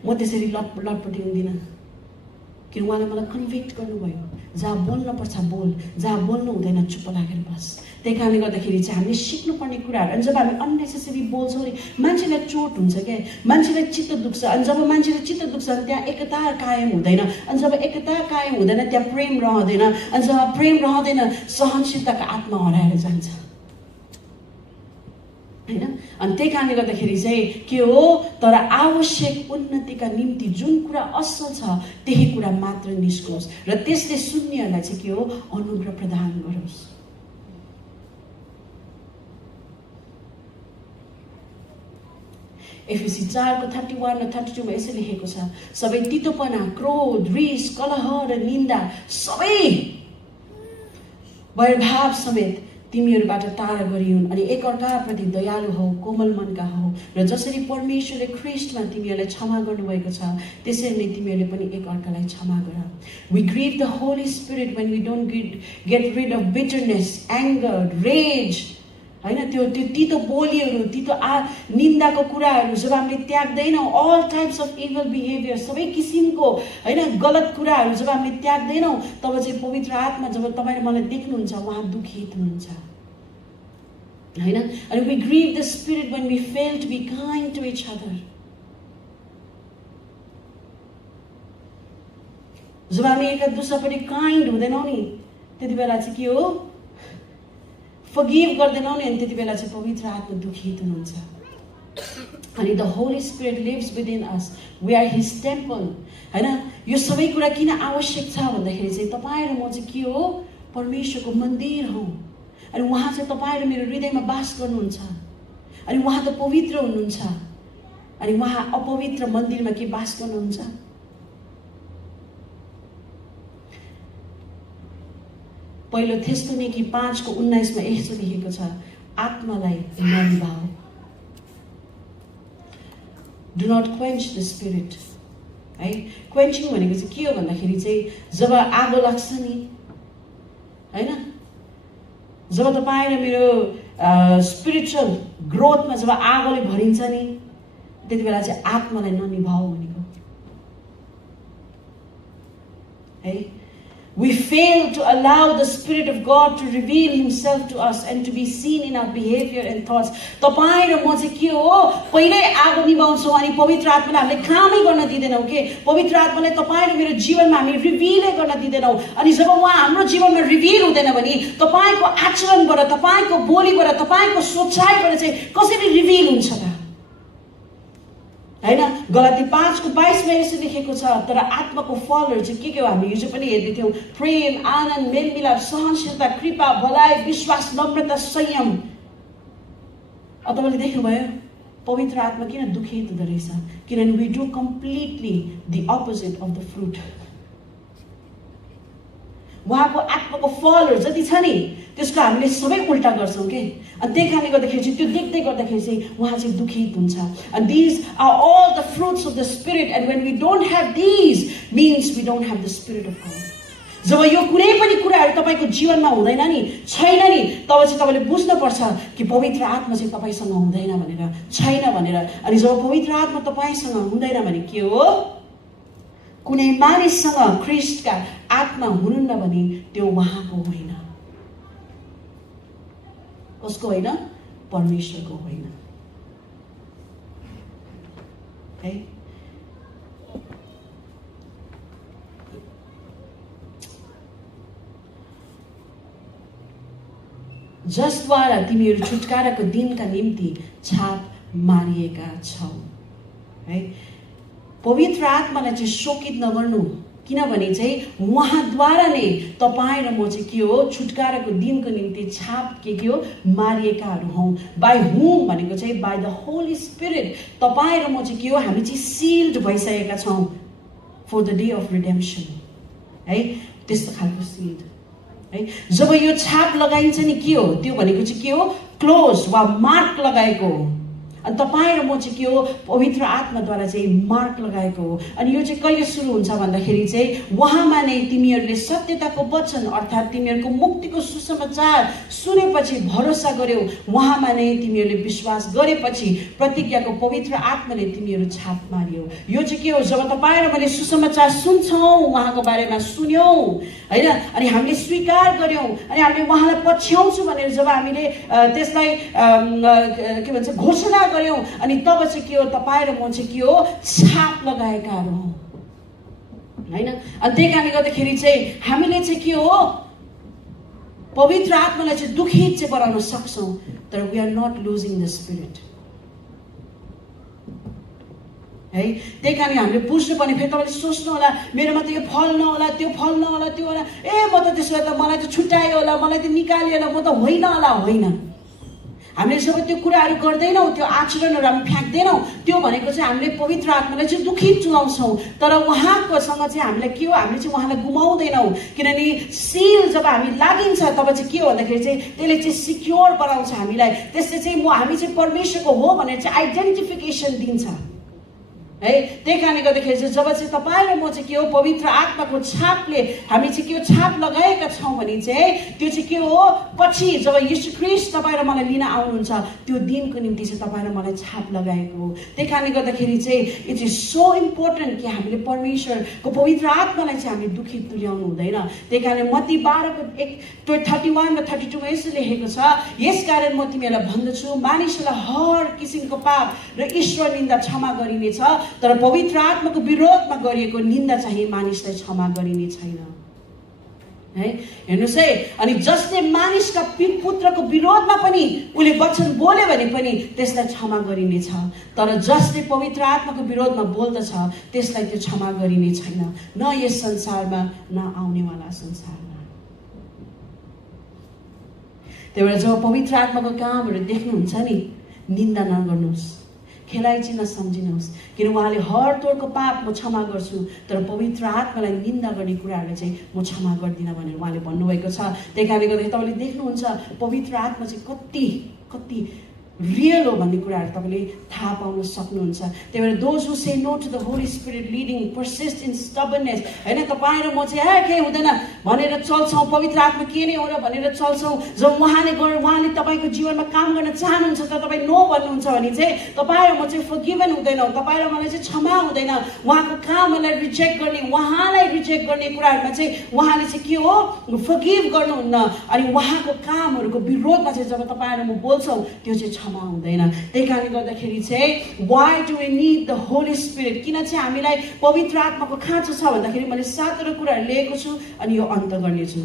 म त्यसरी लटपट्याउँदिनँ। किन उहाँले मलाई कन्भिक्ट गर्नुभयो, जहाँ बोल्नुपर्छ बोल, जहाँ बोल्नु हुँदैन चुप लागेर बस। त्यही कारणले गर्दाखेरि चाहिँ हामीले सिक्नुपर्ने कुराहरू, अनि जब हामी अननेसेसरी बोल्छौँ नि मान्छेलाई चोट हुन्छ क्या, मान्छेलाई चित्त दुख्छ। अनि जब मान्छेलाई चित्त दुख्छ अनि त्यहाँ एकता कायम हुँदैन, अनि जब एकता कायम हुँदैन त्यहाँ प्रेम रहँदैन, अनि जब प्रेम रहँदैन सहनशीलताको आत्मा हराएर जान्छ, होइन? अनि त्यही कारणले गर्दाखेरि चाहिँ के हो, तर आवश्यक उन्नतिका निम्ति जुन कुरा असल छ त्यही कुरा मात्र निस्कोस् र त्यसले सुन्नेहरूलाई चाहिँ के हो, अनुग्रह प्रदान गरोस्। एफएसी 4 को 31 र 32 मा यसरी लेखेको छ, सबै तितोपना, क्रोध, रिस, कलह र निन्दा सबै वैरभाव समेत तिमीहरूबाट टाढा गरिउन्, अनि एकअर्काप्रति दयालु हौ, कोमल मनका हौ, र जसरी परमेश्वरले ख्रिस्टमा तिमीहरूलाई क्षमा गर्नुभएको छ त्यसरी नै तिमीहरूले पनि एकअर्कालाई क्षमा गर। We grieve the Holy Spirit when we don't get rid of bitterness, anger, rage, होइन? त्यो तितो बोलीहरू, तितो निन्दाको कुराहरू जब हामीले त्याग्दैनौँ, all types of evil behaviour, सबै किसिमको होइन गलत कुराहरू जब हामीले त्याग्दैनौँ तब चाहिँ पवित्र आत्मा जब तपाईँले मलाई देख्नुहुन्छ उहाँ दुखित हुनुहुन्छ, होइन? अनि we grieve the spirit when we fail to be kind to each other. जब हामी एक दुसरापट्टि काइन्ड हुँदैनौँ नि त्यति बेला चाहिँ के हो, फर्गिभ गर्दैनौँ नि, अनि त्यति बेला चाहिँ पवित्र आत्मा दुखित हुनुहुन्छ। अनि the Holy Spirit lives within us, we are his temple हैन। यो सबै कुरा किन आवश्यक छ भन्दाखेरि चाहिँ तपाईँ र म चाहिँ के हो, परमेश्वरको मन्दिर हौ। अनि उहाँ चाहिँ तपाईँ र मेरो हृदयमा वास गर्नुहुन्छ। अनि उहाँ त पवित्र हुनुहुन्छ, अनि उहाँ अपवित्र मन्दिरमा के वास गर्नुहुन्छ? पहिलो थेस्सलोनिकी 5:19 मा यसो लेखेको छ, आत्मालाई ननिभाऊ। डु नट क्वेन्च द स्पिरिट है। क्वेन्चिङ भनेको चाहिँ के हो भन्दाखेरि चाहिँ जब आगो लाग्छ नि हैन, जब तपाईँ र मेरो स्पिरिचुअल ग्रोथमा जब आगोले भरिन्छ नि, त्यति बेला चाहिँ आत्मालाई ननिभाऊ भनेको है। We fail to allow the Spirit of God to reveal Himself to us and to be seen in our behavior and thoughts. तपाईँ र म चाहिँ के हो, पहिल्यै आगो निभाउँछौँ अनि पवित्र आत्माले हामीले कामै गर्न दिँदैनौँ के। पवित्र आत्माले तपाईँ र मेरो जीवनमा हामी रिभिलै गर्न दिँदैनौँ। अनि जब उहाँ हाम्रो जीवनमा रिभिल हुँदैन भने तपाईँको आचरणबाट, तपाईँको बोलीबाट, तपाईँको सोचाइबाट चाहिँ कसरी रिभिल हुन्छ त हैन। गलाती 5:22 मा यसो लेखेको छ, तर आत्माको फलहरू चाहिँ के हो, हामी हिजो पनि हेर्दै थियौँ। प्रेम, आनन्द, मेलमिलाप, सहनशीलता, कृपा, भलाइ, विश्वास, नम्रता, संयम। अब तपाईँले देख्नुभयो पवित्र आत्मा किन दुखित हुँदो रहेछ? किनभने we do completely the opposite of the fruit. उहाँको आत्माको फलहरू जति छ नि त्यसको हामीले सबै उल्टा गर्छौँ के। अनि त्यही कारणले गर्दाखेरि चाहिँ त्यो देख्दै गर्दाखेरि चाहिँ उहाँ चाहिँ दुखित हुन्छ। And these are all the fruits of the spirit, and when we don't have these means we don't have the spirit of God. जब यो कुनै पनि कुराहरू तपाईँको जीवनमा हुँदैन नि, छैन नि, तब चाहिँ तपाईँले बुझ्नुपर्छ कि पवित्र आत्मा चाहिँ तपाईँसँग हुँदैन भनेर, छैन भनेर। अनि जब पवित्र आत्मा तपाईँसँग हुँदैन भने के हो, कुनै मानिससँग ख्रीष्टका आत्मा हुनुहुन्न भने त्यो उहाँको होइन। कसको होइन? परमेश्वरको होइन है। जसद्वारा तिमीहरू छुटकाराको दिनका निम्ति छाप मारिएका छौ है। पवित्र आत्मालाई चाहिँ शोकित नगर्नु, किनभने चाहिँ उहाँद्वारा नै तपाईँ र म चाहिँ के हो, छुटकाराको दिनको निम्ति छाप के हो, मारिएकाहरू हौँ। बाई हुम भनेको चाहिँ बाई द होली स्पिरिट। तपाईँ र म चाहिँ के हो, हामी चाहिँ सिल्ड भइसकेका छौँ for the day of redemption है। त्यस्तो खालको सिल्ड है। जब यो छाप लगाइन्छ नि के हो, त्यो भनेको चाहिँ के हो, क्लोज वा मार्क लगाएको हो। अनि तपाईँ र म चाहिँ के हो, पवित्र आत्माद्वारा चाहिँ मार्क लगाएको हो। अनि यो चाहिँ कहिले सुरु हुन्छ भन्दाखेरि चाहिँ उहाँमा नै तिमीहरूले सत्यताको वचन अर्थात् तिमीहरूको मुक्तिको सुसमाचार सुनेपछि भरोसा गर्यौ, उहाँमा नै तिमीहरूले विश्वास गरेपछि प्रतिज्ञाको पवित्र आत्माले तिमीहरू छाप मारियो। यो चाहिँ के हो, जब तपाईँ र मैले सुसमाचार सुन्छौँ, उहाँको बारेमा सुन्यौँ हैन, अनि हामीले स्वीकार गर्यौँ, अनि हामीले उहाँलाई पछ्याउँछु भनेर जब हामीले त्यसलाई के भन्छ घोषणा गर्यौं, अनि तब चाहिँ के हो, तपाईँ र म चाहिँ के हो, छाप लगाएकाहरू हौँ हैन। अनि त्यही कारणले गर्दाखेरि चाहिँ हामीले चाहिँ के हो, पवित्र आत्मालाई चाहिँ दुखित चाहिँ बनाउन सक्छौँ, तर we are not losing the Spirit है। त्यही कारणले हामीले बुझ्नुपर्ने, फेरि तपाईँले सोच्नु होला मेरोमा त यो फल नहोला, त्यो फल नहोला, त्यो होला, ए म त त्यसो भए त मलाई त छुट्यायो होला, मलाई त निकाल्यो होला, म त होइन होला। होइन, हामीले जब त्यो कुराहरू गर्दैनौँ, त्यो आचरणहरू हामी फ्याँक्दैनौँ, त्यो भनेको चाहिँ हामीले पवित्र आत्मालाई चाहिँ दुखित चुनाउँछौँ। तर उहाँकोसँग चाहिँ हामीलाई के हो, हामीले चाहिँ उहाँलाई गुमाउँदैनौँ। किनभने सिल जब हामी लागिन्छ तब चाहिँ के हो भन्दाखेरि चाहिँ त्यसले चाहिँ सिक्योर बनाउँछ हामीलाई। त्यसले चाहिँ हामी चाहिँ परमेश्वरको हो भनेर चाहिँ आइडेन्टिफिकेसन दिन्छ है। त्यही कारणले गर्दाखेरि चाहिँ जब चाहिँ तपाईँ र म चाहिँ के हो, पवित्र आत्माको छापले हामी चाहिँ के हो, छाप लगाएका छौँ भने चाहिँ त्यो चाहिँ के हो, पछि जब यीशु ख्रीष्ट तपाईँ र मलाई लिन आउनुहुन्छ त्यो दिनको निम्ति चाहिँ तपाईँ र मलाई छाप लगाएको हो। त्यही कारणले गर्दाखेरि चाहिँ इट इज सो इम्पोर्टेन्ट कि हामीले परमेश्वरको पवित्र आत्मालाई चाहिँ हामीले दुखित तुल्याउनु हुँदैन। त्यही कारणले मत्ती 12:31 र 32 मा यसो लेखेको छ, यसकारण म तिमीहरूलाई भन्दछु मानिसहरूलाई हर किसिमको पाप र ईश्वर निन्दा क्षमा गरिनेछ, तर पवित्र आत्माको विरोधमा गरिएको निन्दा चाहिँ मानिसलाई क्षमा गरिने छैन है हेर्नुहोस् है अनि जसले मानिसका पुत्रको विरोधमा पनि उसले वचन बोल्यो भने पनि त्यसलाई क्षमा गरिनेछ तर जसले पवित्र आत्माको विरोधमा बोल्दछ त्यसलाई त्यो क्षमा गरिने छैन न यस संसारमा न आउनेवाला संसारमा त्यही भएर जब पवित्र आत्माको कामहरू देख्नुहुन्छ नि निन्दा नगर्नुहोस् खेलाइ चाहिँ नसम्झिनुहोस् किन उहाँले हर तोडको पाप म क्षमा गर्छु तर पवित्र आत्मालाई निन्दा गर्ने कुराहरूलाई चाहिँ म क्षमा गर्दिनँ भनेर उहाँले भन्नुभएको छ त्यही कारणले गर्दाखेरि तपाईँले देख्नुहुन्छ पवित्र आत्मा चाहिँ कति रियल हो भन्ने कुराहरू तपाईँले थाहा पाउन सक्नुहुन्छ त्यही भएर those who say no to the Holy Spirit leading persist in stubbornness हैन तपाईँ र म चाहिँ केही हुँदैन भनेर चल्छौँ पवित्र आत्मा के नै हो र भनेर चल्छौँ जब उहाँले तपाईँको जीवनमा काम गर्न चाहनुहुन्छ तर तपाईँ नो भन्नुहुन्छ भने चाहिँ तपाईँ र म चाहिँ फर्गिभन हुँदैनौँ तपाईँ र मलाई चाहिँ क्षमा हुँदैन उहाँको कामहरूलाई रिजेक्ट गर्ने उहाँलाई रिजेक्ट गर्ने कुराहरूमा चाहिँ उहाँले चाहिँ के हो फर्गिभ गर्नुहुन्न अनि उहाँको कामहरूको विरोधमा चाहिँ जब तपाईँ र म बोल्छौँ त्यो चाहिँ क्षमा हुँदैन त्यही कारणले गर्दाखेरि चाहिँ why do we need the Holy Spirit किन चाहिँ हामीलाई पवित्र आत्माको खाँचो छ भन्दाखेरि मैले 7 कुराहरू लिएको छु अनि यो अन्त गर्नेछु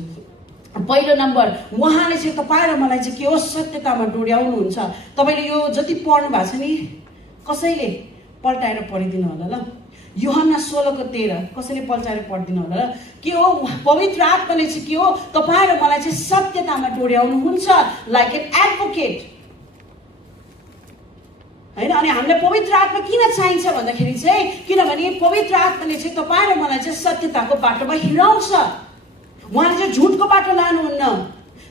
पहिलो नम्बर उहाँले चाहिँ तपाईँ र मलाई चाहिँ के हो सत्यतामा डोर्याउनुहुन्छ तपाईँले यो जति पढ्नु भएको छ नि कसैले पल्टाएर पढिदिनु होला ल यूहन्ना 16:13 कसैले पल्टाएर पढिदिनु होला ल के हो पवित्र आत्माले चाहिँ के हो तपाईँ र मलाई चाहिँ सत्यतामा डोर्याउनुहुन्छ लाइक एन एडभोकेट हैन अनि हामीलाई पवित्र आत्मा किन चाहिन्छ भन्दाखेरि चाहिँ किनभने पवित्र आत्माले चाहिँ तपाईँ र मलाई चाहिँ सत्यताको बाटोमा हिँडाउँछ उहाँले चाहिँ झुटको बाटो लानुहुन्न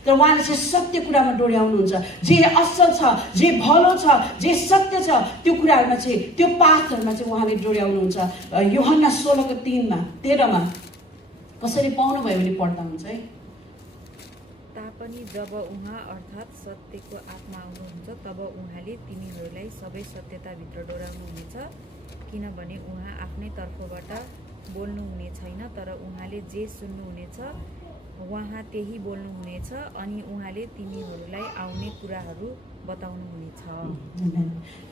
तर उहाँले चाहिँ सत्य कुरामा डोर्याउनुहुन्छ जे असल छ जे भलो छ जे सत्य छ त्यो कुराहरूमा चाहिँ त्यो पाथहरूमा चाहिँ उहाँले डोर्याउनुहुन्छ यूहन्ना 16:13 कसैले पाउनुभयो भने पढ्दा हुन्छ है तापनि जब उहाँ अर्थात् सत्यको आत्मा आउनुहुन्छ तब उहाँले तिमीहरूलाई सबै सत्यताभित्र डोर्याउनुहुनेछ किनभने उहाँ आफ्नै तर्फबाट बोल्नुहुने छैन तर उहाँले जे सुन्नुहुनेछ उहाँ त्यही बोल्नुहुनेछ अनि उहाँले तिमीहरूलाई आउने कुराहरू बताउनुहुनेछ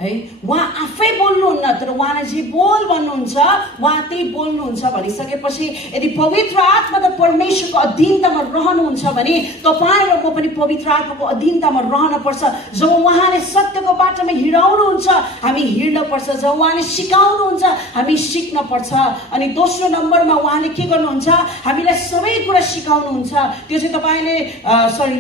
है उहाँ आफै बोल्नुहुन्न तर उहाँले जे बोल भन्नुहुन्छ उहाँ त्यही बोल्नुहुन्छ भनिसकेपछि यदि पवित्र आत्मा त परमेश्वरको अधीनतामा रहनुहुन्छ भने तपाईँ र म पनि पवित्र आत्माको अधीनतामा रहनुपर्छ जब उहाँले सत्यको बाटोमा हिँडाउनुहुन्छ हामी हिँड्नुपर्छ जब उहाँले सिकाउनुहुन्छ हामी सिक्नुपर्छ अनि दोस्रो नम्बरमा उहाँले के गर्नुहुन्छ हामीलाई सबै कुरा सिकाउनुहुन्छ त्यो चाहिँ तपाईँले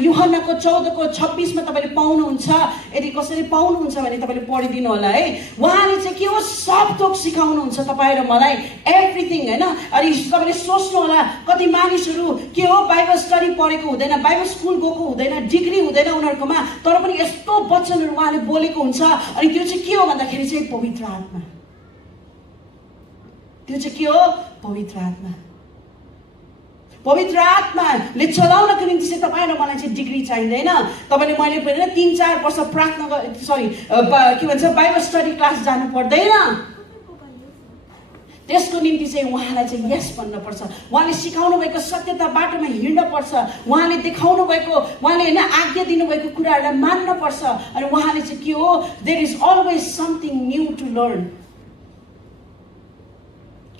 यूहन्नाको 14:26 तपाईँले पाउनुहुन्छ यदि कसैले पाउनुहुन्छ भने तपाईँले पढिदिनु होला है उहाँले चाहिँ के हो सब थोक सिकाउनुहुन्छ तपाईँ र मलाई एभ्रिथिङ हैन अनि तपाईँले सोच्नु होला कति मानिसहरू के हो बाइबल स्टडी पढेको हुँदैन बाइबल स्कुल गएको हुँदैन डिग्री हुँदैन उनीहरूकोमा तर पनि यस्तो वचनहरू उहाँले बोलेको हुन्छ अनि त्यो चाहिँ के हो भन्दाखेरि चाहिँ पवित्र आत्मा त्यो चाहिँ के हो पवित्र आत्मा पवित्र आत्माले चलाउनको निम्ति चाहिँ तपाईँ र मलाई चाहिँ डिग्री चाहिँदैन तपाईँले मैले पनि 3-4 वर्ष प्रार्थना के भन्छ बाइबल स्टडी क्लास जानु पर्दैन त्यसको निम्ति चाहिँ उहाँलाई चाहिँ यस भन्नुपर्छ उहाँले सिकाउनु भएको सत्यता बाटोमा हिँड्नुपर्छ उहाँले देखाउनु भएको उहाँले हैन आज्ञा दिनुभएको कुराहरूलाई मान्नुपर्छ अनि उहाँले चाहिँ के हो there is always something new to learn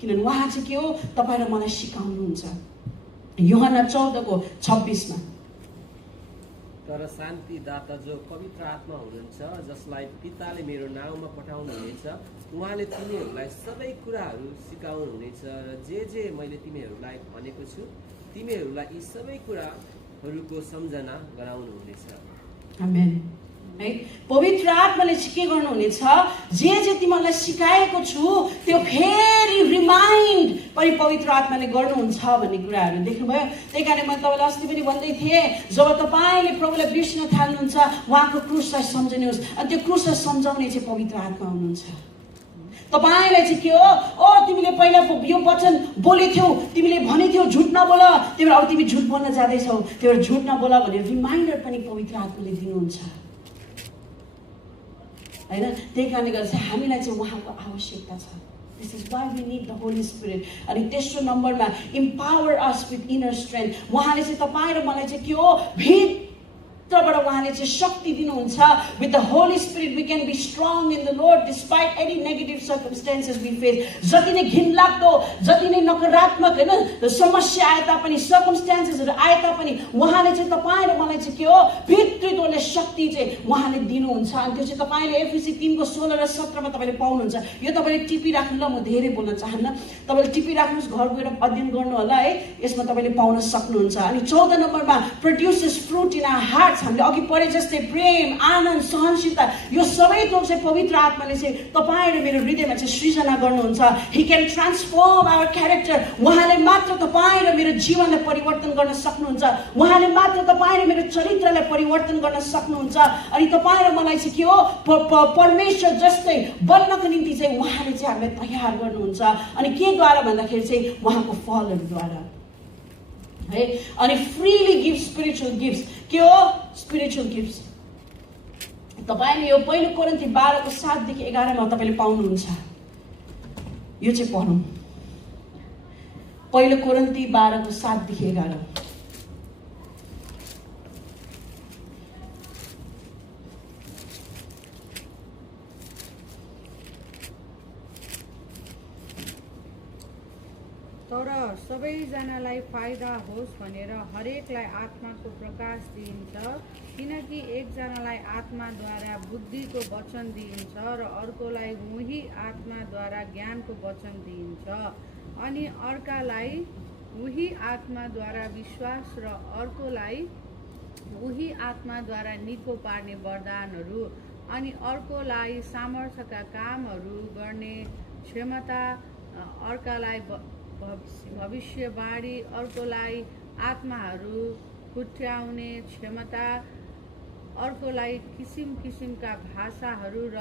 किनभने उहाँ चाहिँ के हो तपाईँ र मलाई सिकाउनुहुन्छ यूहन्ना 14:26 तर शान्तिदाता जो पवित्र आत्मा हुनुहुन्छ जसलाई पिताले मेरो नाउँमा पठाउनुहुनेछ उहाँले तिमीहरूलाई सबै कुराहरू सिकाउनुहुनेछ र जे मैले तिमीहरूलाई भनेको छु तिमीहरूलाई यी सबै कुराहरूको सम्झना गराउनुहुनेछ आमेन है पवित्र आत्माले चाहिँ के गर्नुहुनेछ जे तिमीलाई सिकाएको छु त्यो फेरि रिमाइन्ड पनि पवित्र आत्माले गर्नुहुन्छ भन्ने कुराहरू देख्नुभयो त्यही कारण मैले तपाईँलाई अस्ति पनि भन्दै थिएँ जब तपाईँले प्रभुलाई बिर्सिन थाल्नुहुन्छ उहाँको क्रुसलाई सम्झनुहोस् अनि त्यो क्रुसलाई सम्झाउने चाहिँ पवित्र आत्मा हुनुहुन्छ तपाईलाई चाहिँ के हो तिमीले पहिला यो वचन बोलेथ्यौ तिमीले भनेथ्यौ झुट नबोल त्यही भएर अब तिमी झुट बोल्न जाँदैछौ त्यही भएर झुट नबोल भनेर रिमाइन्डर पनि पवित्र आत्माले दिनुहुन्छ हैन त्यही कारणले गर्दा चाहिँ हामीलाई चाहिँ उहाँको आवश्यकता छ This is why we need the Holy Spirit. अनि तेस्रो नम्बरमा empower us with inner strength. उहाँले चाहिँ तपाईँ र मलाई चाहिँ के हो भित्रबाट उहाँले चाहिँ शक्ति दिनुहुन्छ. With the Holy Spirit we can be strong in the Lord despite any negative circumstances we face. जति नै घिनलाग्दो, जति नै नकारात्मक हैन समस्या आए तापनि, सर्कमस्टेन्सेसहरु आए तापनि उहाँले चाहिँ तपाईं र मलाई चाहिँ के हो भित्री तोले शक्ति चाहिँ उहाँले दिनुहुन्छ. अनि त्यो चाहिँ तपाईले एफएसी 3:16 र 17 मा तपाईले पाउनुहुन्छ. यो तपाईले टिपी राख्नु ल, म धेरै बोल्न चाहन्न. तपाईले टिपी राख्नुस्, घर गएर अध्ययन गर्नु होला है. यसमा तपाईले पाउन सक्नुहुन्छ. अनि 14 नम्बरमा produces fruit in our hearts. हामीले अघि पढे जस्तै प्रेम, आनन्द, सहनशीलता, यो सबै थोक चाहिँ पवित्र आत्माले चाहिँ तपाईं र मेरो हृदयमा चाहिँ सृजना गर्नुहुन्छ. He can transform our character. उहाँले मात्र तपाईं र मेरो जीवनलाई परिवर्तन गर्न सक्नुहुन्छ. उहाँले मात्र तपाईं र मेरो चरित्रलाई परिवर्तन गर्न सक्नुहुन्छ. अनि तपाईं र मलाई चाहिँ के हो परमेश्वर जस्तै बन्नको निम्ति चाहिँ उहाँले चाहिँ हामीलाई तयार गर्नुहुन्छ. अनि के द्वारा भन्दाखेरि चाहिँ उहाँको फलहरुद्वारा है. अनि फ्रीली गिभ स्पिरिचुअल गिफ्ट्स. के हो स्पिरिचुअल गिफ्ट्स? तपाईले यो पहिलो कोरिन्थी 12:7 देखि 11 मा तपाईले पाउनुहुन्छ. यो चाहिँ पढौं. पहिलो कोरिन्थी 12:7 देखि 11. तर सबैजनालाई फाइदा होस् भनेर हरेकलाई आत्माको प्रकाश दिइन्छ, किनकि एकजनालाई आत्माद्वारा बुद्धिको वचन दिइन्छ र अर्कोलाई उही आत्माद्वारा ज्ञानको वचन दिइन्छ, अनि अर्कालाई उही आत्माद्वारा विश्वास र अर्कोलाई उही आत्माद्वारा निको पार्ने वरदानहरू, अनि अर्कोलाई सामर्थ्यका कामहरू गर्ने क्षमता, अर्कालाई भविष्यवाणी, अर्कोलाई आत्माहरू फुट्याउने क्षमता, अर्कोलाई किसिम किसिमका भाषाहरू र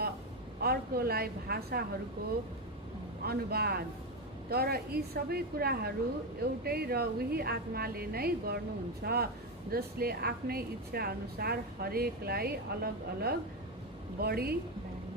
अर्कोलाई भाषाहरूको अनुवाद. तर यी सबै कुराहरू एउटै र उही आत्माले नै गर्नुहुन्छ, जसले आफ्नै इच्छा अनुसार हरेकलाई अलग अलग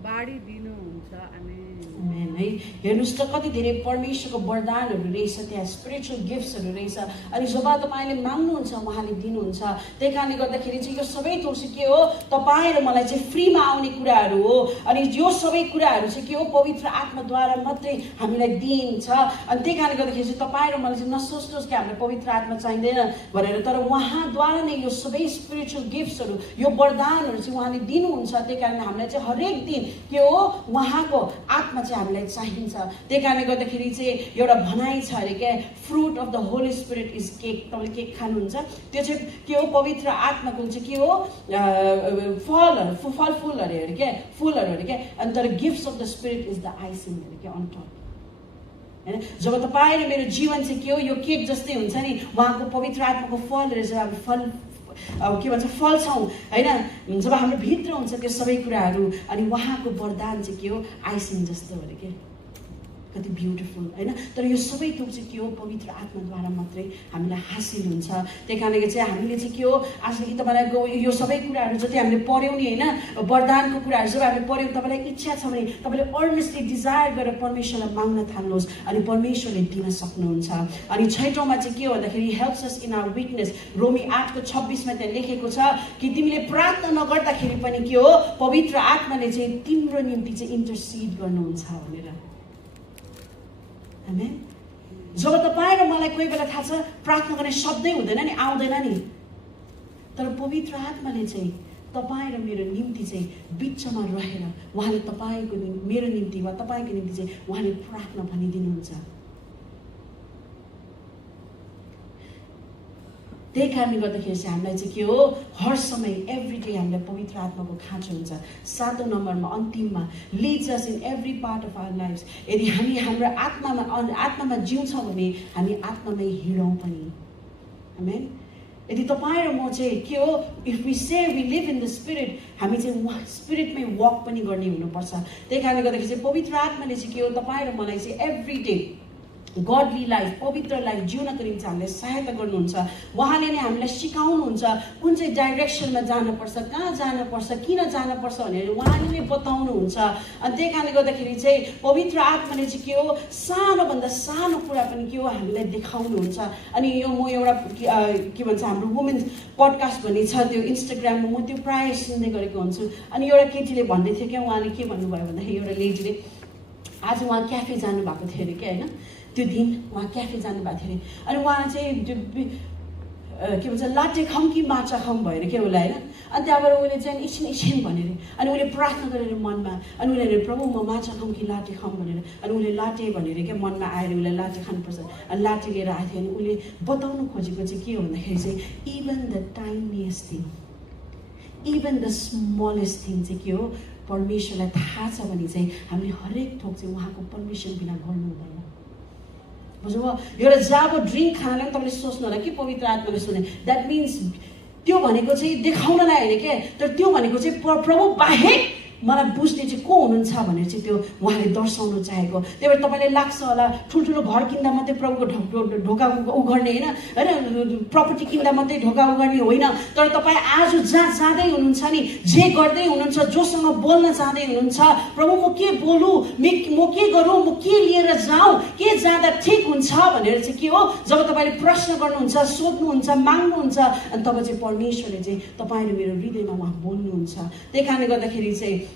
बाढी दिनुहुन्छ. आमेन है. हेर्नुस् त कति धेरै परमेश्वरको वरदानहरू रहेछ, त्यहाँ स्पिरिचुअल गिफ्ट्सहरू रहेछ. अनि जब तपाईले माग्नुहुन्छ उहाँले दिनुहुन्छ. त्यही कारणले गर्दाखेरि चाहिँ यो सबै थोक चाहिँ के हो तपाईं र मलाई चाहिँ फ्रीमा आउने कुराहरू हो. अनि यो सबै कुराहरू चाहिँ के हो पवित्र आत्माद्वारा मात्रै हामीलाई दिइन्छ. अनि त्यही कारणले गर्दाखेरि चाहिँ तपाईं र मलाई चाहिँ नसोच्नुहोस् कि हामीलाई पवित्र आत्मा चाहिँदैन भनेर, तर उहाँद्वारा नै यो सबै स्पिरिचुअल गिफ्ट्सहरू, यो वरदानहरू चाहिँ उहाँले दिनुहुन्छ. त्यही कारण हामीलाई चाहिँ हरेक दिन के हो उहाँको आत्मा चाहिँ हामीलाई चाहिन्छ. त्यही कारणले गर्दाखेरि चाहिँ एउटा भनाइ छ अरे क्या, fruit of the Holy spirit is cake. तपाईले केक खानुहुन्छ, त्यो चाहिँ के हो पवित्र आत्माको चाहिँ के हो फलफुलहरू अरे क्या, फुलहरू अरे क्या. अनि तर gifts of the spirit is the icing अरे क्या अन टप. हैन, जब तपाईँ र मेरो जीवन चाहिँ के हो यो केक जस्तै हुन्छ नि, उहाँको पवित्र आत्माको फलहरू जब हामी के भन्छ फल्छौँ हैन, जब हाम्रो भित्र हुन्छ त्यो सबै कुराहरू, अनि उहाँको वरदान चाहिँ के हो आइसिङ जस्तो हो अरे के. कति ब्युटिफुल हैन. तर यो सबै थोक चाहिँ के हो पवित्र आत्माद्वारा मात्रै हामीलाई हासिल हुन्छ. त्यही कारणले चाहिँ हामीले चाहिँ के हो आजदेखि तपाईँलाई यो सबै कुराहरू जति हामीले पढ्यौँ नि हैन, वरदानको कुराहरू जब हामीले पढ्यौँ, तपाईँलाई इच्छा छ भने तपाईँले अर्नेस्टली डिजायर गरेर परमेश्वरलाई माग्न थाल्नुहोस् अनि परमेश्वरले दिन सक्नुहुन्छ. अनि 6औँमा चाहिँ के हो भन्दाखेरि helps us in our weakness. रोमी 8:26 मा त्यहाँ लेखेको छ कि तिमीले प्रार्थना नगर्दाखेरि पनि के हो पवित्र आत्माले चाहिँ तिम्रो निम्ति चाहिँ इन्टरसिड गर्नुहुन्छ भनेर. आमेन. जब तपाईँ र मलाई कोही बेला थाहा छ प्रार्थना गर्ने शब्दै हुँदैन नि, आउँदैन नि, तर पवित्र आत्माले चाहिँ तपाईँ र मेरो निम्ति चाहिँ बिचमा रहेर उहाँले तपाईँको मेरो निम्ति वा तपाईँको निम्ति चाहिँ उहाँले प्रार्थना भनिदिनुहुन्छ. त्यही कारणले गर्दाखेरि चाहिँ हामीलाई चाहिँ के हो हर समय एभ्री डे हामीलाई पवित्र आत्माको खाँचो हुन्छ. 7औं नम्बरमा अन्तिममा leads us in every part of our lifes. यदि हामी हाम्रो आत्मामा जिउँछौँ भने हामी आत्मामै हिँडौँ पनि. आमेन. यदि तपाईँ र म चाहिँ के हो if we say we live in the Spirit, हामी चाहिँ स्पिरिटमै वक पनि गर्ने हुनुपर्छ. त्यही कारणले गर्दाखेरि चाहिँ पवित्र आत्माले चाहिँ के हो तपाईँ र मलाई चाहिँ एभ्री डे गडली लाइफ, पवित्र लाइफ जिउनको निम्ति हामीलाई सहायता गर्नुहुन्छ। उहाँले नै हामीलाई सिकाउनुहुन्छ कुन चाहिँ डाइरेक्सनमा जानुपर्छ, कहाँ जानुपर्छ, किन जानुपर्छ भनेर उहाँले नै बताउनुहुन्छ। अनि त्यही कारणले गर्दाखेरि चाहिँ पवित्र आत्माले चाहिँ के हो, सानोभन्दा सानो कुरा पनि के हो हामीलाई देखाउनुहुन्छ। अनि यो म एउटा के भन्छ हाम्रो वुमेन्स पडकास्ट भन्ने छ त्यो इन्स्टाग्राममा, म त्यो प्रायः सुन्दै गरेको हुन्छु। अनि एउटा केटीले भन्दै थियो क्या, उहाँले के भन्नुभयो भन्दाखेरि एउटा लेडीले आज उहाँ क्याफे जानुभएको थियो अरे क्या, होइन त्यो दिन उहाँ क्याफे जानुभएको थियो अरे। अनि उहाँ चाहिँ के भन्छ लाटे खाउँ कि माछा खाउँ भएर क्या उसलाई, होइन। अनि त्यहाँबाट उसले चाहिँ एकछिन भनेर, अनि उसले प्रार्थना गरेर मनमा, अनि उसले प्रभु म माछा खाउँ कि लाटे खाउँ भनेर, अनि उसले लाटे भनेर क्या मनमा आएर उसलाई लाटे खानुपर्छ, अनि लाटे लिएर आएको थियो। अनि उसले बताउनु खोजेको चाहिँ के हो भन्दाखेरि चाहिँ even the tiniest thing, even the smallest thing चाहिँ के हो, परमेश्वरलाई थाहा छ भने चाहिँ हामीले हरेक थोक चाहिँ उहाँको पर्मिसन बिना गर्नु हुँदैन। बुझ्नुभयो? एउटा जाबो ड्रिङ्क खानालाई पनि तपाईँले सोच्नु होला कि पवित्र आत्माले सुने, द्याट मिन्स त्यो भनेको चाहिँ देखाउनलाई होइन क्या, तर त्यो भनेको चाहिँ प्रभु बाहेक मलाई बुझ्ने चाहिँ को हुनुहुन्छ भनेर चाहिँ त्यो उहाँले दर्शाउनु चाहेको। त्यही भएर तपाईँलाई लाग्छ होला ठुल्ठुलो घर किन्दा मात्रै प्रभुको ढोका उघड्ने होइन, प्रपर्टी किन्दा मात्रै ढोका उघड्ने होइन, तर तपाईँ आज जहाँ जाँदै हुनुहुन्छ नि, जे गर्दै हुनुहुन्छ, जोसँग बोल्न जाँदै हुनुहुन्छ, प्रभु म के बोलुँ, म के गरौँ, म के लिएर जाउँ, के जाँदा ठिक हुन्छ भनेर चाहिँ के हो, जब तपाईँले प्रश्न गर्नुहुन्छ, सोध्नुहुन्छ, माग्नुहुन्छ, अनि तब चाहिँ परमेश्वरले चाहिँ तपाईँले मेरो हृदयमा उहाँ बोल्नुहुन्छ। त्यही कारणले गर्दाखेरि चाहिँ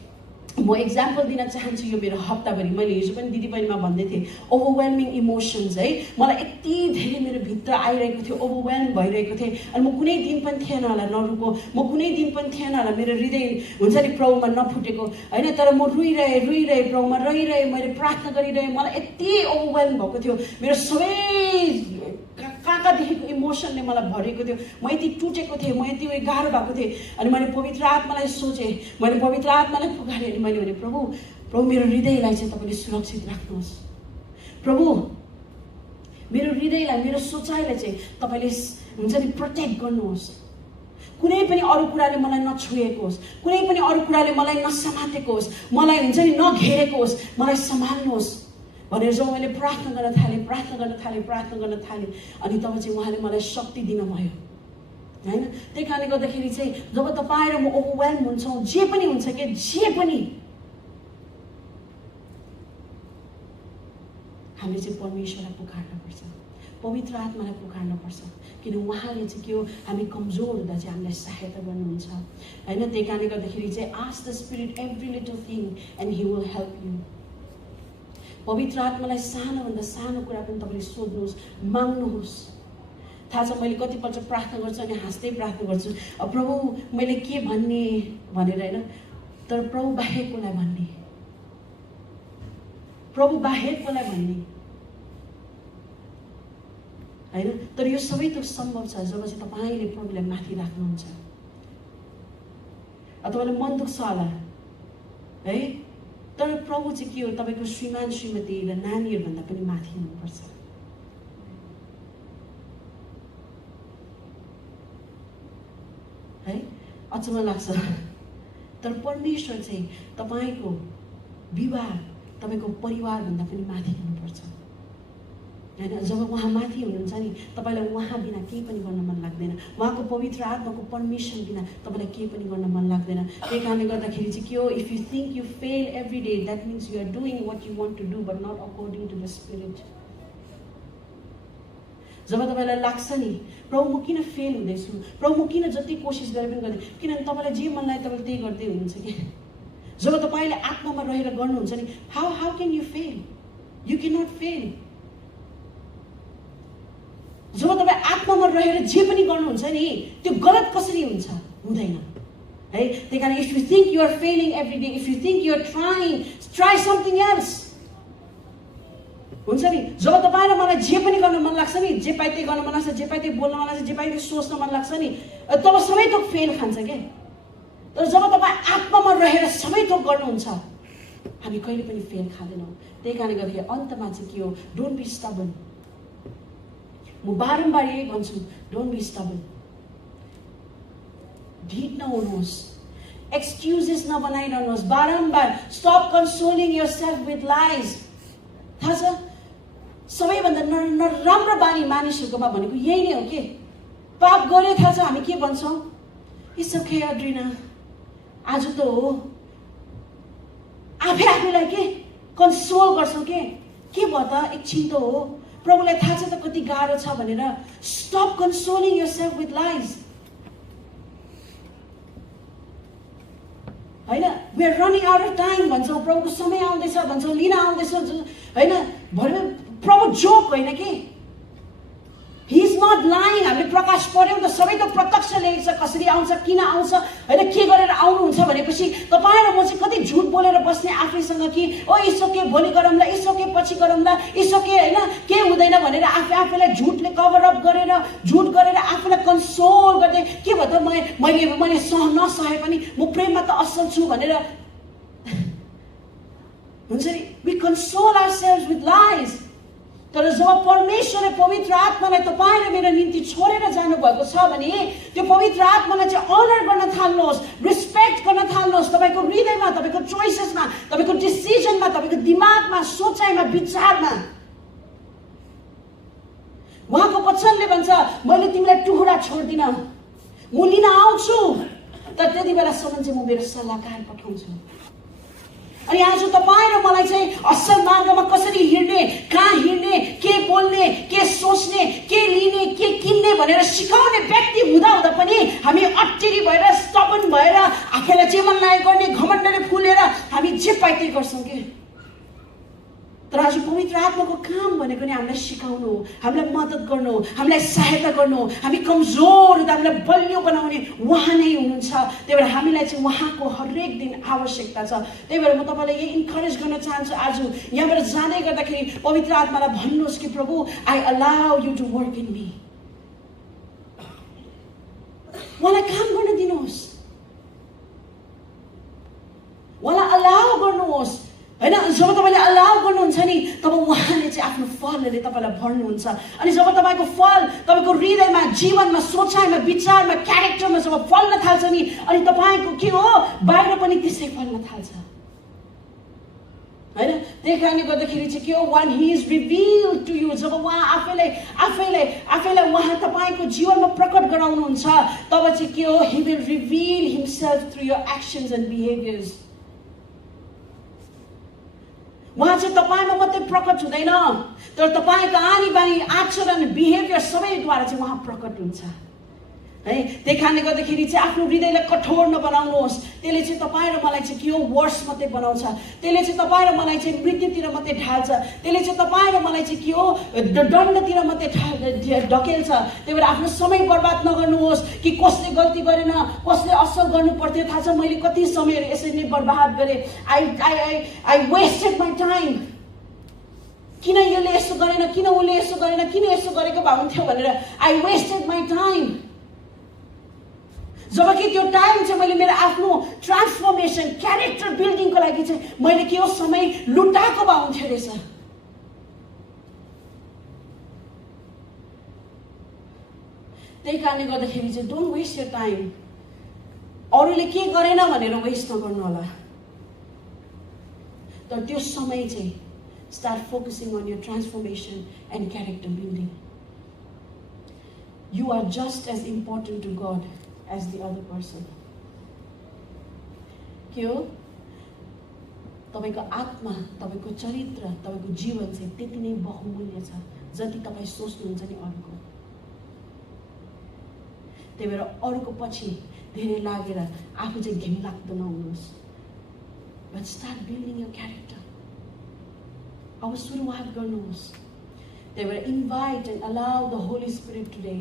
म इक्जाम्पल दिन चाहन्छु। यो मेरो हप्ताभरि मैले हिजो पनि दिदीबहिनीमा भन्दै थिएँ, ओभरवेल्मिङ इमोसन्स है, मलाई यति धेरै मेरो भित्र आइरहेको थियो, ओभरवेल्म भइरहेको थिएँ। अनि म कुनै दिन पनि थिएन होला नरुको, म कुनै दिन पनि थिएन होला मेरो हृदय हुन्छ नि प्रभुमा नफुटेको होइन, तर म रुइरहेँ प्रभुमा रहिरहेँ, मैले प्रार्थना गरिरहेँ, मलाई यति ओभरवेल्म भएको थियो, मेरो सबै कहाँदेखिको इमोसनले मलाई भरेको थियो, म यति टुटेको थिएँ, म यति गाह्रो भएको थिएँ। अनि मैले पवित्र आत्मालाई सोचेँ, मैले पवित्र आत्मालाई पुकारेँ, अनि मैले भने प्रभु मेरो हृदयलाई चाहिँ तपाईँले सुरक्षित राख्नुहोस्, प्रभु मेरो हृदयलाई, मेरो सोचाइलाई चाहिँ तपाईँले हुन्छ नि प्रोटेक्ट गर्नुहोस्, कुनै पनि अरू कुराले मलाई नछुएको होस्, कुनै पनि अरू कुराले मलाई नसमातेको होस्, मलाई हुन्छ नि नघेरेको होस्, मलाई सम्हाल्नुहोस् भनेर जब मैले प्रार्थना गर्न थालेँ, अनि तब चाहिँ उहाँले मलाई शक्ति दिनुभयो होइन। त्यही कारणले गर्दाखेरि चाहिँ जब तपाईँ र म ओभरवेल्म हुन्छौँ, जे पनि हुन्छ कि जे पनि, हामीले चाहिँ परमेश्वरलाई पुकार्नुपर्छ, पवित्र आत्मालाई पुकार्नुपर्छ, किन उहाँले चाहिँ के हो, हामी कमजोर हुँदा चाहिँ हामीलाई सहायता गर्नुहुन्छ होइन। त्यही कारणले गर्दाखेरि चाहिँ ask the spirit every little thing and he will help you. पवित्र आत्मालाई सानोभन्दा सानो कुरा पनि तपाईँले सोध्नुहोस्, माग्नुहोस्। थाहा छ मैले कतिपल्ट प्रार्थना गर्छु अनि हाँस्दै प्रार्थना गर्छु, प्रभु मैले के भन्ने भनेर होइन, तर प्रभु बाहेककोलाई भन्ने, प्रभु बाहेककोलाई भन्ने होइन। तर यो सबै त सम्भव छ जब चाहिँ तपाईँले प्रभुलाई माथि राख्नुहुन्छ। तपाईँलाई मन दुख्छ होला है, तर प्रभु चाहिँ के हो, तपाईँको श्रीमान श्रीमती र नानीहरूभन्दा पनि माथि हुनुपर्छ है। अचम्म लाग्छ, तर परमेश्वर चाहिँ तपाईँको विवाह, तपाईँको परिवारभन्दा पनि माथि हुनुपर्छ होइन। जब उहाँ माथि हुनुहुन्छ नि, तपाईँलाई उहाँ बिना केही पनि गर्न मन लाग्दैन, उहाँको पवित्र आत्माको पर्मिसन बिना तपाईँलाई केही पनि गर्न मन लाग्दैन। त्यही कारणले गर्दाखेरि चाहिँ के हो, if you think you fail every day, that means you are doing what you want to do but not according to the spirit. जब तपाईँलाई लाग्छ नि प्रभु म किन फेल हुँदैछु, प्रभु म किन जति कोसिस गरे पनि गर्दै, किनभने तपाईँलाई जे मन लाग्यो तपाईँले त्यही गर्दै हुनुहुन्छ कि। जब तपाईँले आत्मामा रहेर गर्नुहुन्छ नि, how can you fail, you can not fail. जब तपाईँ आत्मामा रहेर जे पनि गर्नुहुन्छ नि, त्यो गलत कसरी हुन्छ, हुँदैन है। त्यही कारण if you think you are failing every day, if you think you are try something else हुन्छ नि। जब तपाईँ र मलाई जे पनि गर्न मन लाग्छ नि, जे पाइ त्यही गर्न मन लाग्छ, जे पाइ त्यही बोल्न मन लाग्छ, जे पाइ त्यही सोच्न मन लाग्छ नि, तब सबै थोक फेल खान्छ क्या। तर जब तपाईँ आत्मामा रहेर सबै थोक गर्नुहुन्छ, हामी कहिले पनि फेल खाँदैनौँ। त्यही कारणले गर्दाखेरि अन्तमा चाहिँ के हो, डोन्ट बी स्टबर्न। म बारम्बार यही भन्छु, डोन्ट बी स्टबर्न। ढिट नहुनुहोस्, एक्सक्युजेस नबनाइरहनुहोस् बारम्बार। Stop consoling yourself with lies. थाहा छ सबैभन्दा नराम्रो बानी मानिसहरूकोमा भनेको यही नै हो के पाप गरे थाहा छ हामी के भन्छौँ इट्स ओके अड्रिना आज त हो आफै आफैलाई के कन्सोल गर्छौँ के भयो त एकछिन त हो प्रभुलाई थाहा छ त कति गाह्रो छ भनेर stop consoling yourself with lies होइन we are running out of time भन्छौँ प्रभुको समय आउँदैछ भन्छौँ लिन आउँदैछ होइन भरे प्रभु जोक होइन कि हि इज नट लाइङ हामीले प्रकाश पर्यौँ त सबै त प्रत्यक्ष लेखेको छ कसरी आउँछ किन आउँछ होइन के गरेर आउनुहुन्छ भनेपछि तपाईँ र म चाहिँ कति झुट बोलेर बस्ने आफैसँग कि ओ यसो के भोलि गरौँला यसो के पछि गरौँला यसो के होइन के हुँदैन भनेर आफैलाई झुटले कभरअप गरेर झुट गरेर आफूलाई कन्सोल गर्दै के भयो त मैले नसहे पनि म प्रेममा त असल छु भनेर हुन्छ नि we console ourselves with lies तर जब परमेश्वरले पवित्र आत्मालाई तपाईँ र मेरो निम्ति छोडेर जानुभएको छ भने त्यो पवित्र आत्मालाई चाहिँ अनर गर्न थाल्नुहोस् रिस्पेक्ट गर्न थाल्नुहोस् तपाईँको हृदयमा तपाईँको चोइसेसमा तपाईँको डिसिजनमा तपाईँको दिमागमा सोचाइमा विचारमा उहाँको वचनले भन्छ मैले तिमीलाई टुहुरा छोड्दिनँ म लिन आउँछु तर त्यति बेलासम्म चाहिँ म मेरो सल्लाहकार पठाउँछु अनि आज तपाईँ र मलाई चाहिँ असल मार्गमा कसरी हिँड्ने कहाँ हिँड्ने के बोल्ने के सोच्ने के लिने के किन्ने भनेर सिकाउने व्यक्ति हुँदा हुँदा पनि हामी अट्टिरी भएर स्टबन भएर आफैलाई जे मन लागेको गर्ने घमण्डले फुलेर हामी जे पाइ त्यही गर्छौँ कि तर आज पवित्र आत्माको काम भनेको नि हामीलाई सिकाउनु हो हामीलाई मद्दत गर्नु हो हामीलाई सहायता गर्नु हो हामी कमजोर हुँदा हामीलाई बलियो बनाउने उहाँ नै हुनुहुन्छ त्यही भएर हामीलाई चाहिँ उहाँको हरेक दिन आवश्यकता छ त्यही भएर म तपाईँलाई यही इन्करेज गर्न चाहन्छु आज यहाँबाट जाँदै गर्दाखेरि पवित्र आत्मालाई भन्नुहोस् कि प्रभु I allow you to work in me उहाँलाई काम गर्न दिनुहोस् उहाँलाई अलाउ गर्नुहोस् होइन जब तपाईँले अलाउ गर्नुहुन्छ नि तब उहाँले चाहिँ आफ्नो फलहरूले तपाईँलाई भर्नुहुन्छ अनि जब तपाईँको फल तपाईँको हृदयमा जीवनमा सोचाइमा विचारमा क्यारेक्टरमा जब फल्न थाल्छ नि अनि तपाईँको के हो बाहिर पनि त्यसै फल्न थाल्छ होइन त्यही कारणले गर्दाखेरि चाहिँ के हो when he is reveal to you जब उहाँ आफैलाई उहाँ तपाईँको जीवनमा प्रकट गराउनुहुन्छ तब चाहिँ के हो he will reveal himself through your actions and behaviours उहाँ चाहिँ तपाईँमा मात्रै प्रकट हुँदैन तर तपाईँको आनी बानी आचरण बिहेभियर सबैद्वारा चाहिँ उहाँ प्रकट हुन्छ है त्यही कारणले गर्दाखेरि चाहिँ आफ्नो हृदयलाई कठोर नबनाउनुहोस् त्यसले चाहिँ तपाईँ र मलाई चाहिँ के हो वर्स मात्रै बनाउँछ त्यसले चाहिँ तपाईँ र मलाई चाहिँ मृत्युतिर मात्रै ढाल्छ त्यसले चाहिँ तपाईँ र मलाई चाहिँ के हो दण्डतिर मात्रै ढकेल्छ त्यही भएर आफ्नो समय बर्बाद नगर्नुहोस् कि कसले गल्ती गरेन कसले असल गर्नु पर्थ्यो थाहा छ मैले कति समय यसरी नै बर्बाद गरेँ आई वेस्टेड माई टाइम किन यसले यसो गरेन किन उसले यसो गरेन किन यसो गरेको भए हुन्थ्यो भनेर आई वेस्टेड माई टाइम जबकि त्यो टाइम चाहिँ मैले मेरो आफ्नो ट्रान्सफर्मेसन क्यारेक्टर बिल्डिङको लागि चाहिँ मैले के हो समय लुटाएको भए हुन्थ्यो रहेछ त्यही कारणले गर्दाखेरि चाहिँ डोन्ट वेस्ट यर टाइम अरूले के गरेन भनेर वेस्ट नगर्नु होला तर त्यो समय चाहिँ start focusing on your transformation and character building you are just as important to God as the other person के हो तपाईको आत्मा तपाईको चरित्र तपाईको जीवन चाहिँ त्यति नै बहुमूल्य छ जति तपाईँ सोच्नुहुन्छ नि अरूको त्यही भएर अरूको पछि धेरै लागेर आफू चाहिँ घिनलाग्दो नहुनुहोस् but start building your character अब सुरुवात गर्नुहोस् त्यही भएर invite and allow the Holy Spirit today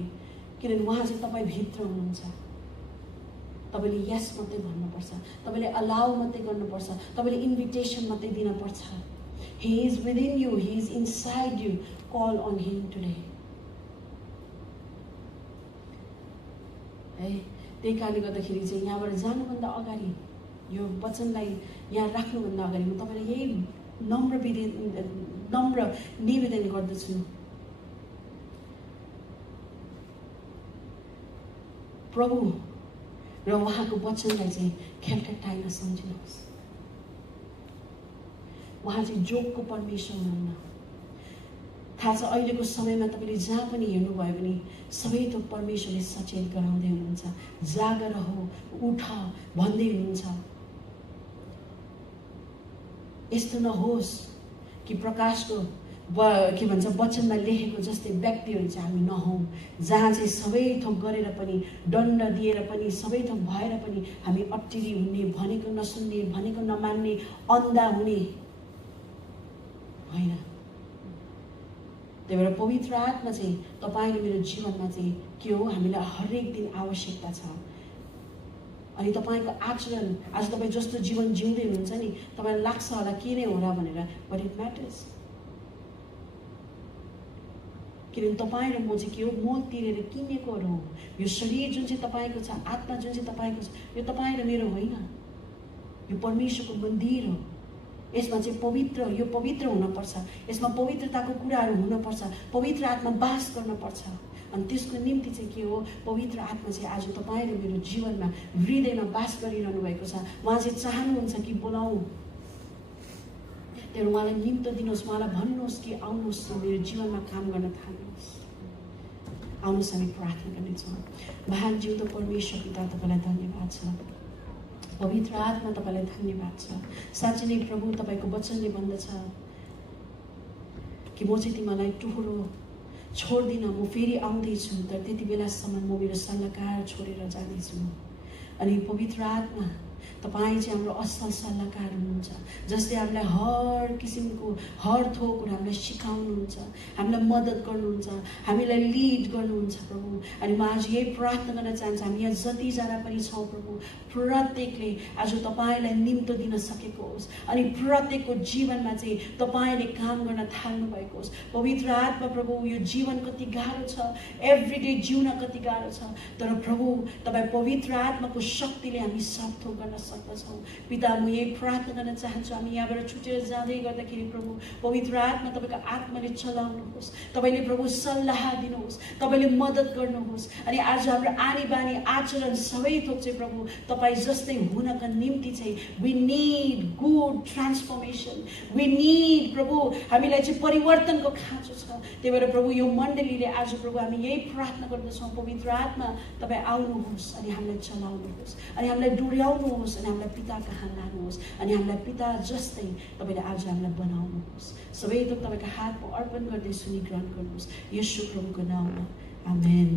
किनभने उहाँ चाहिँ तपाईँ भित्र हुनुहुन्छ तपाईले यस मात्रै भन्नुपर्छ तपाईले अलाउ मात्रै गर्नुपर्छ तपाईले इन्भिटेसन मात्रै दिनुपर्छ He is within you, He is inside you. Call on Him today. है त्यही कारणले गर्दाखेरि चाहिँ यहाँबाट जानुभन्दा अगाडि यो वचनलाई यहाँ राख्नुभन्दा अगाडि म तपाईलाई यही नम्र निवेदन गर्दछु प्रभु र उहाँको वचनलाई चाहिँ खेलखट्टाइ नसम्झिनुहोस् उहाँ चाहिँ जोगको परमेश्वर हुनुहुन्न थाहा छ अहिलेको समयमा तपाईँले जहाँ पनि हेर्नुभयो भने सबै थोक परमेश्वरले सचेत गराउँदै हुनुहुन्छ। जागर हो, उठ भन्दै हुनुहुन्छ। यस्तो नहोस् कि प्रकाशको के भन्छ वचनमा लेखेको जस्तै व्यक्तिहरू चाहिँ हामी नहौँ, जहाँ चाहिँ सबै थोक गरेर पनि, दण्ड दिएर पनि, सबै थोक भएर पनि हामी अट्टिरी हुने, भनेको नसुन्ने, भनेको नमान्ने, अन्धा हुने होइन। त्यही भएर पवित्र आत्मा चाहिँ तपाईँ र मेरो जीवनमा चाहिँ के हो, हामीलाई हरेक दिन आवश्यकता छ। अनि तपाईँको आचरण, आज तपाईँ जस्तो जीवन जिउँदै हुनुहुन्छ नि, तपाईँलाई लाग्छ होला के नै होला भनेर, बट इट म्याटर्स। किनभने तपाईँ र म चाहिँ के हो, मोल तिरेर किनेकोहरू हो। यो शरीर जुन चाहिँ तपाईँको छ, आत्मा जुन चाहिँ तपाईँको छ, यो तपाईँ र मेरो होइन, यो परमेश्वरको मन्दिर हो। यसमा चाहिँ पवित्र, यो पवित्र हुनपर्छ, यसमा पवित्रताको कुराहरू हुनपर्छ, पवित्र आत्मा वास गर्नुपर्छ। अनि त्यसको निम्ति चाहिँ के हो, पवित्र आत्मा चाहिँ आज तपाईँ र मेरो जीवनमा, हृदयमा वास गरिरहनु भएको छ। उहाँ चाहिँ चाहनुहुन्छ कि बोलाउँ, त्यही उहाँलाई निम्तो दिनुहोस्, उहाँलाई भन्नुहोस् कि आउनुहोस् र मेरो जीवनमा काम गर्न थाल्नुहोस्। आउनुहोस् हामी प्रार्थना गर्नेछौँ। महान जिउँदो परमेश्वर पिता, तपाईँलाई धन्यवाद छ। पवित्र आत्मा तपाईँलाई धन्यवाद छ। साँच्चै नै प्रभु, तपाईँको वचनले भन्दछ कि म चाहिँ तिमीलाई टुहुरो छोड्दिनँ, म फेरि आउँदैछु, तर त्यति बेलासम्म म मेरो सल्लाहकार छोडेर जाँदैछु। अनि पवित्र आत्मा, तपाईँ चाहिँ हाम्रो असल सल्लाहकार हुनुहुन्छ, जसले हामीलाई हर किसिमको, हर थोक हामीलाई सिकाउनुहुन्छ, हामीलाई मद्दत गर्नुहुन्छ, हामीलाई लिड गर्नुहुन्छ प्रभु। अनि म आज यही प्रार्थना गर्न चाहन्छु, हामी यहाँ जतिजना पनि छौँ प्रभु, प्रत्येकले आज तपाईँलाई निम्तो दिन सकेको होस्, अनि प्रत्येकको जीवनमा चाहिँ तपाईँले काम गर्न थाल्नु भएको होस्। पवित्र आत्मा प्रभु, यो जीवन कति गाह्रो छ, एभ्रिडे जिउन कति गाह्रो छ, तर प्रभु तपाईँ पवित्र आत्माको शक्तिले हामी सब थोक गर्न सक्दछौँ। पिता, म यही प्रार्थना गर्न चाहन्छु, हामी यहाँबाट छुटेर जाँदै गर्दाखेरि प्रभु पवित्र आत्मा तपाईँको आत्माले चलाउनुहोस्, तपाईँले प्रभु सल्लाह दिनुहोस्, तपाईँले मद्दत गर्नुहोस्। अनि आज हाम्रो आनी बानी आचरण सबै थोक चाहिँ प्रभु तपाईँ जस्तै हुनका निम्ति चाहिँ we need good transformation, we need प्रभु, हामीलाई चाहिँ परिवर्तनको खाँचो छ। त्यही भएर प्रभु यो मण्डलीले आज प्रभु हामी यही प्रार्थना गर्दछौँ, पवित्र आत्मा तपाईँ आउनुहोस् अनि हामीलाई चलाउनुहोस्, अनि हामीलाई डुर्याउनुहोस्, अनि हामीलाई पिता कहाँ लानुहोस्, अनि हामीलाई पिता जस्तै तपाईँले आज हामीलाई बनाउनुहोस्। सबै थोक तपाईँको हातमा अर्पण गर्दै सुनि ग्रहण गर्नुहोस्, येशू प्रभुको नाममा, आमेन।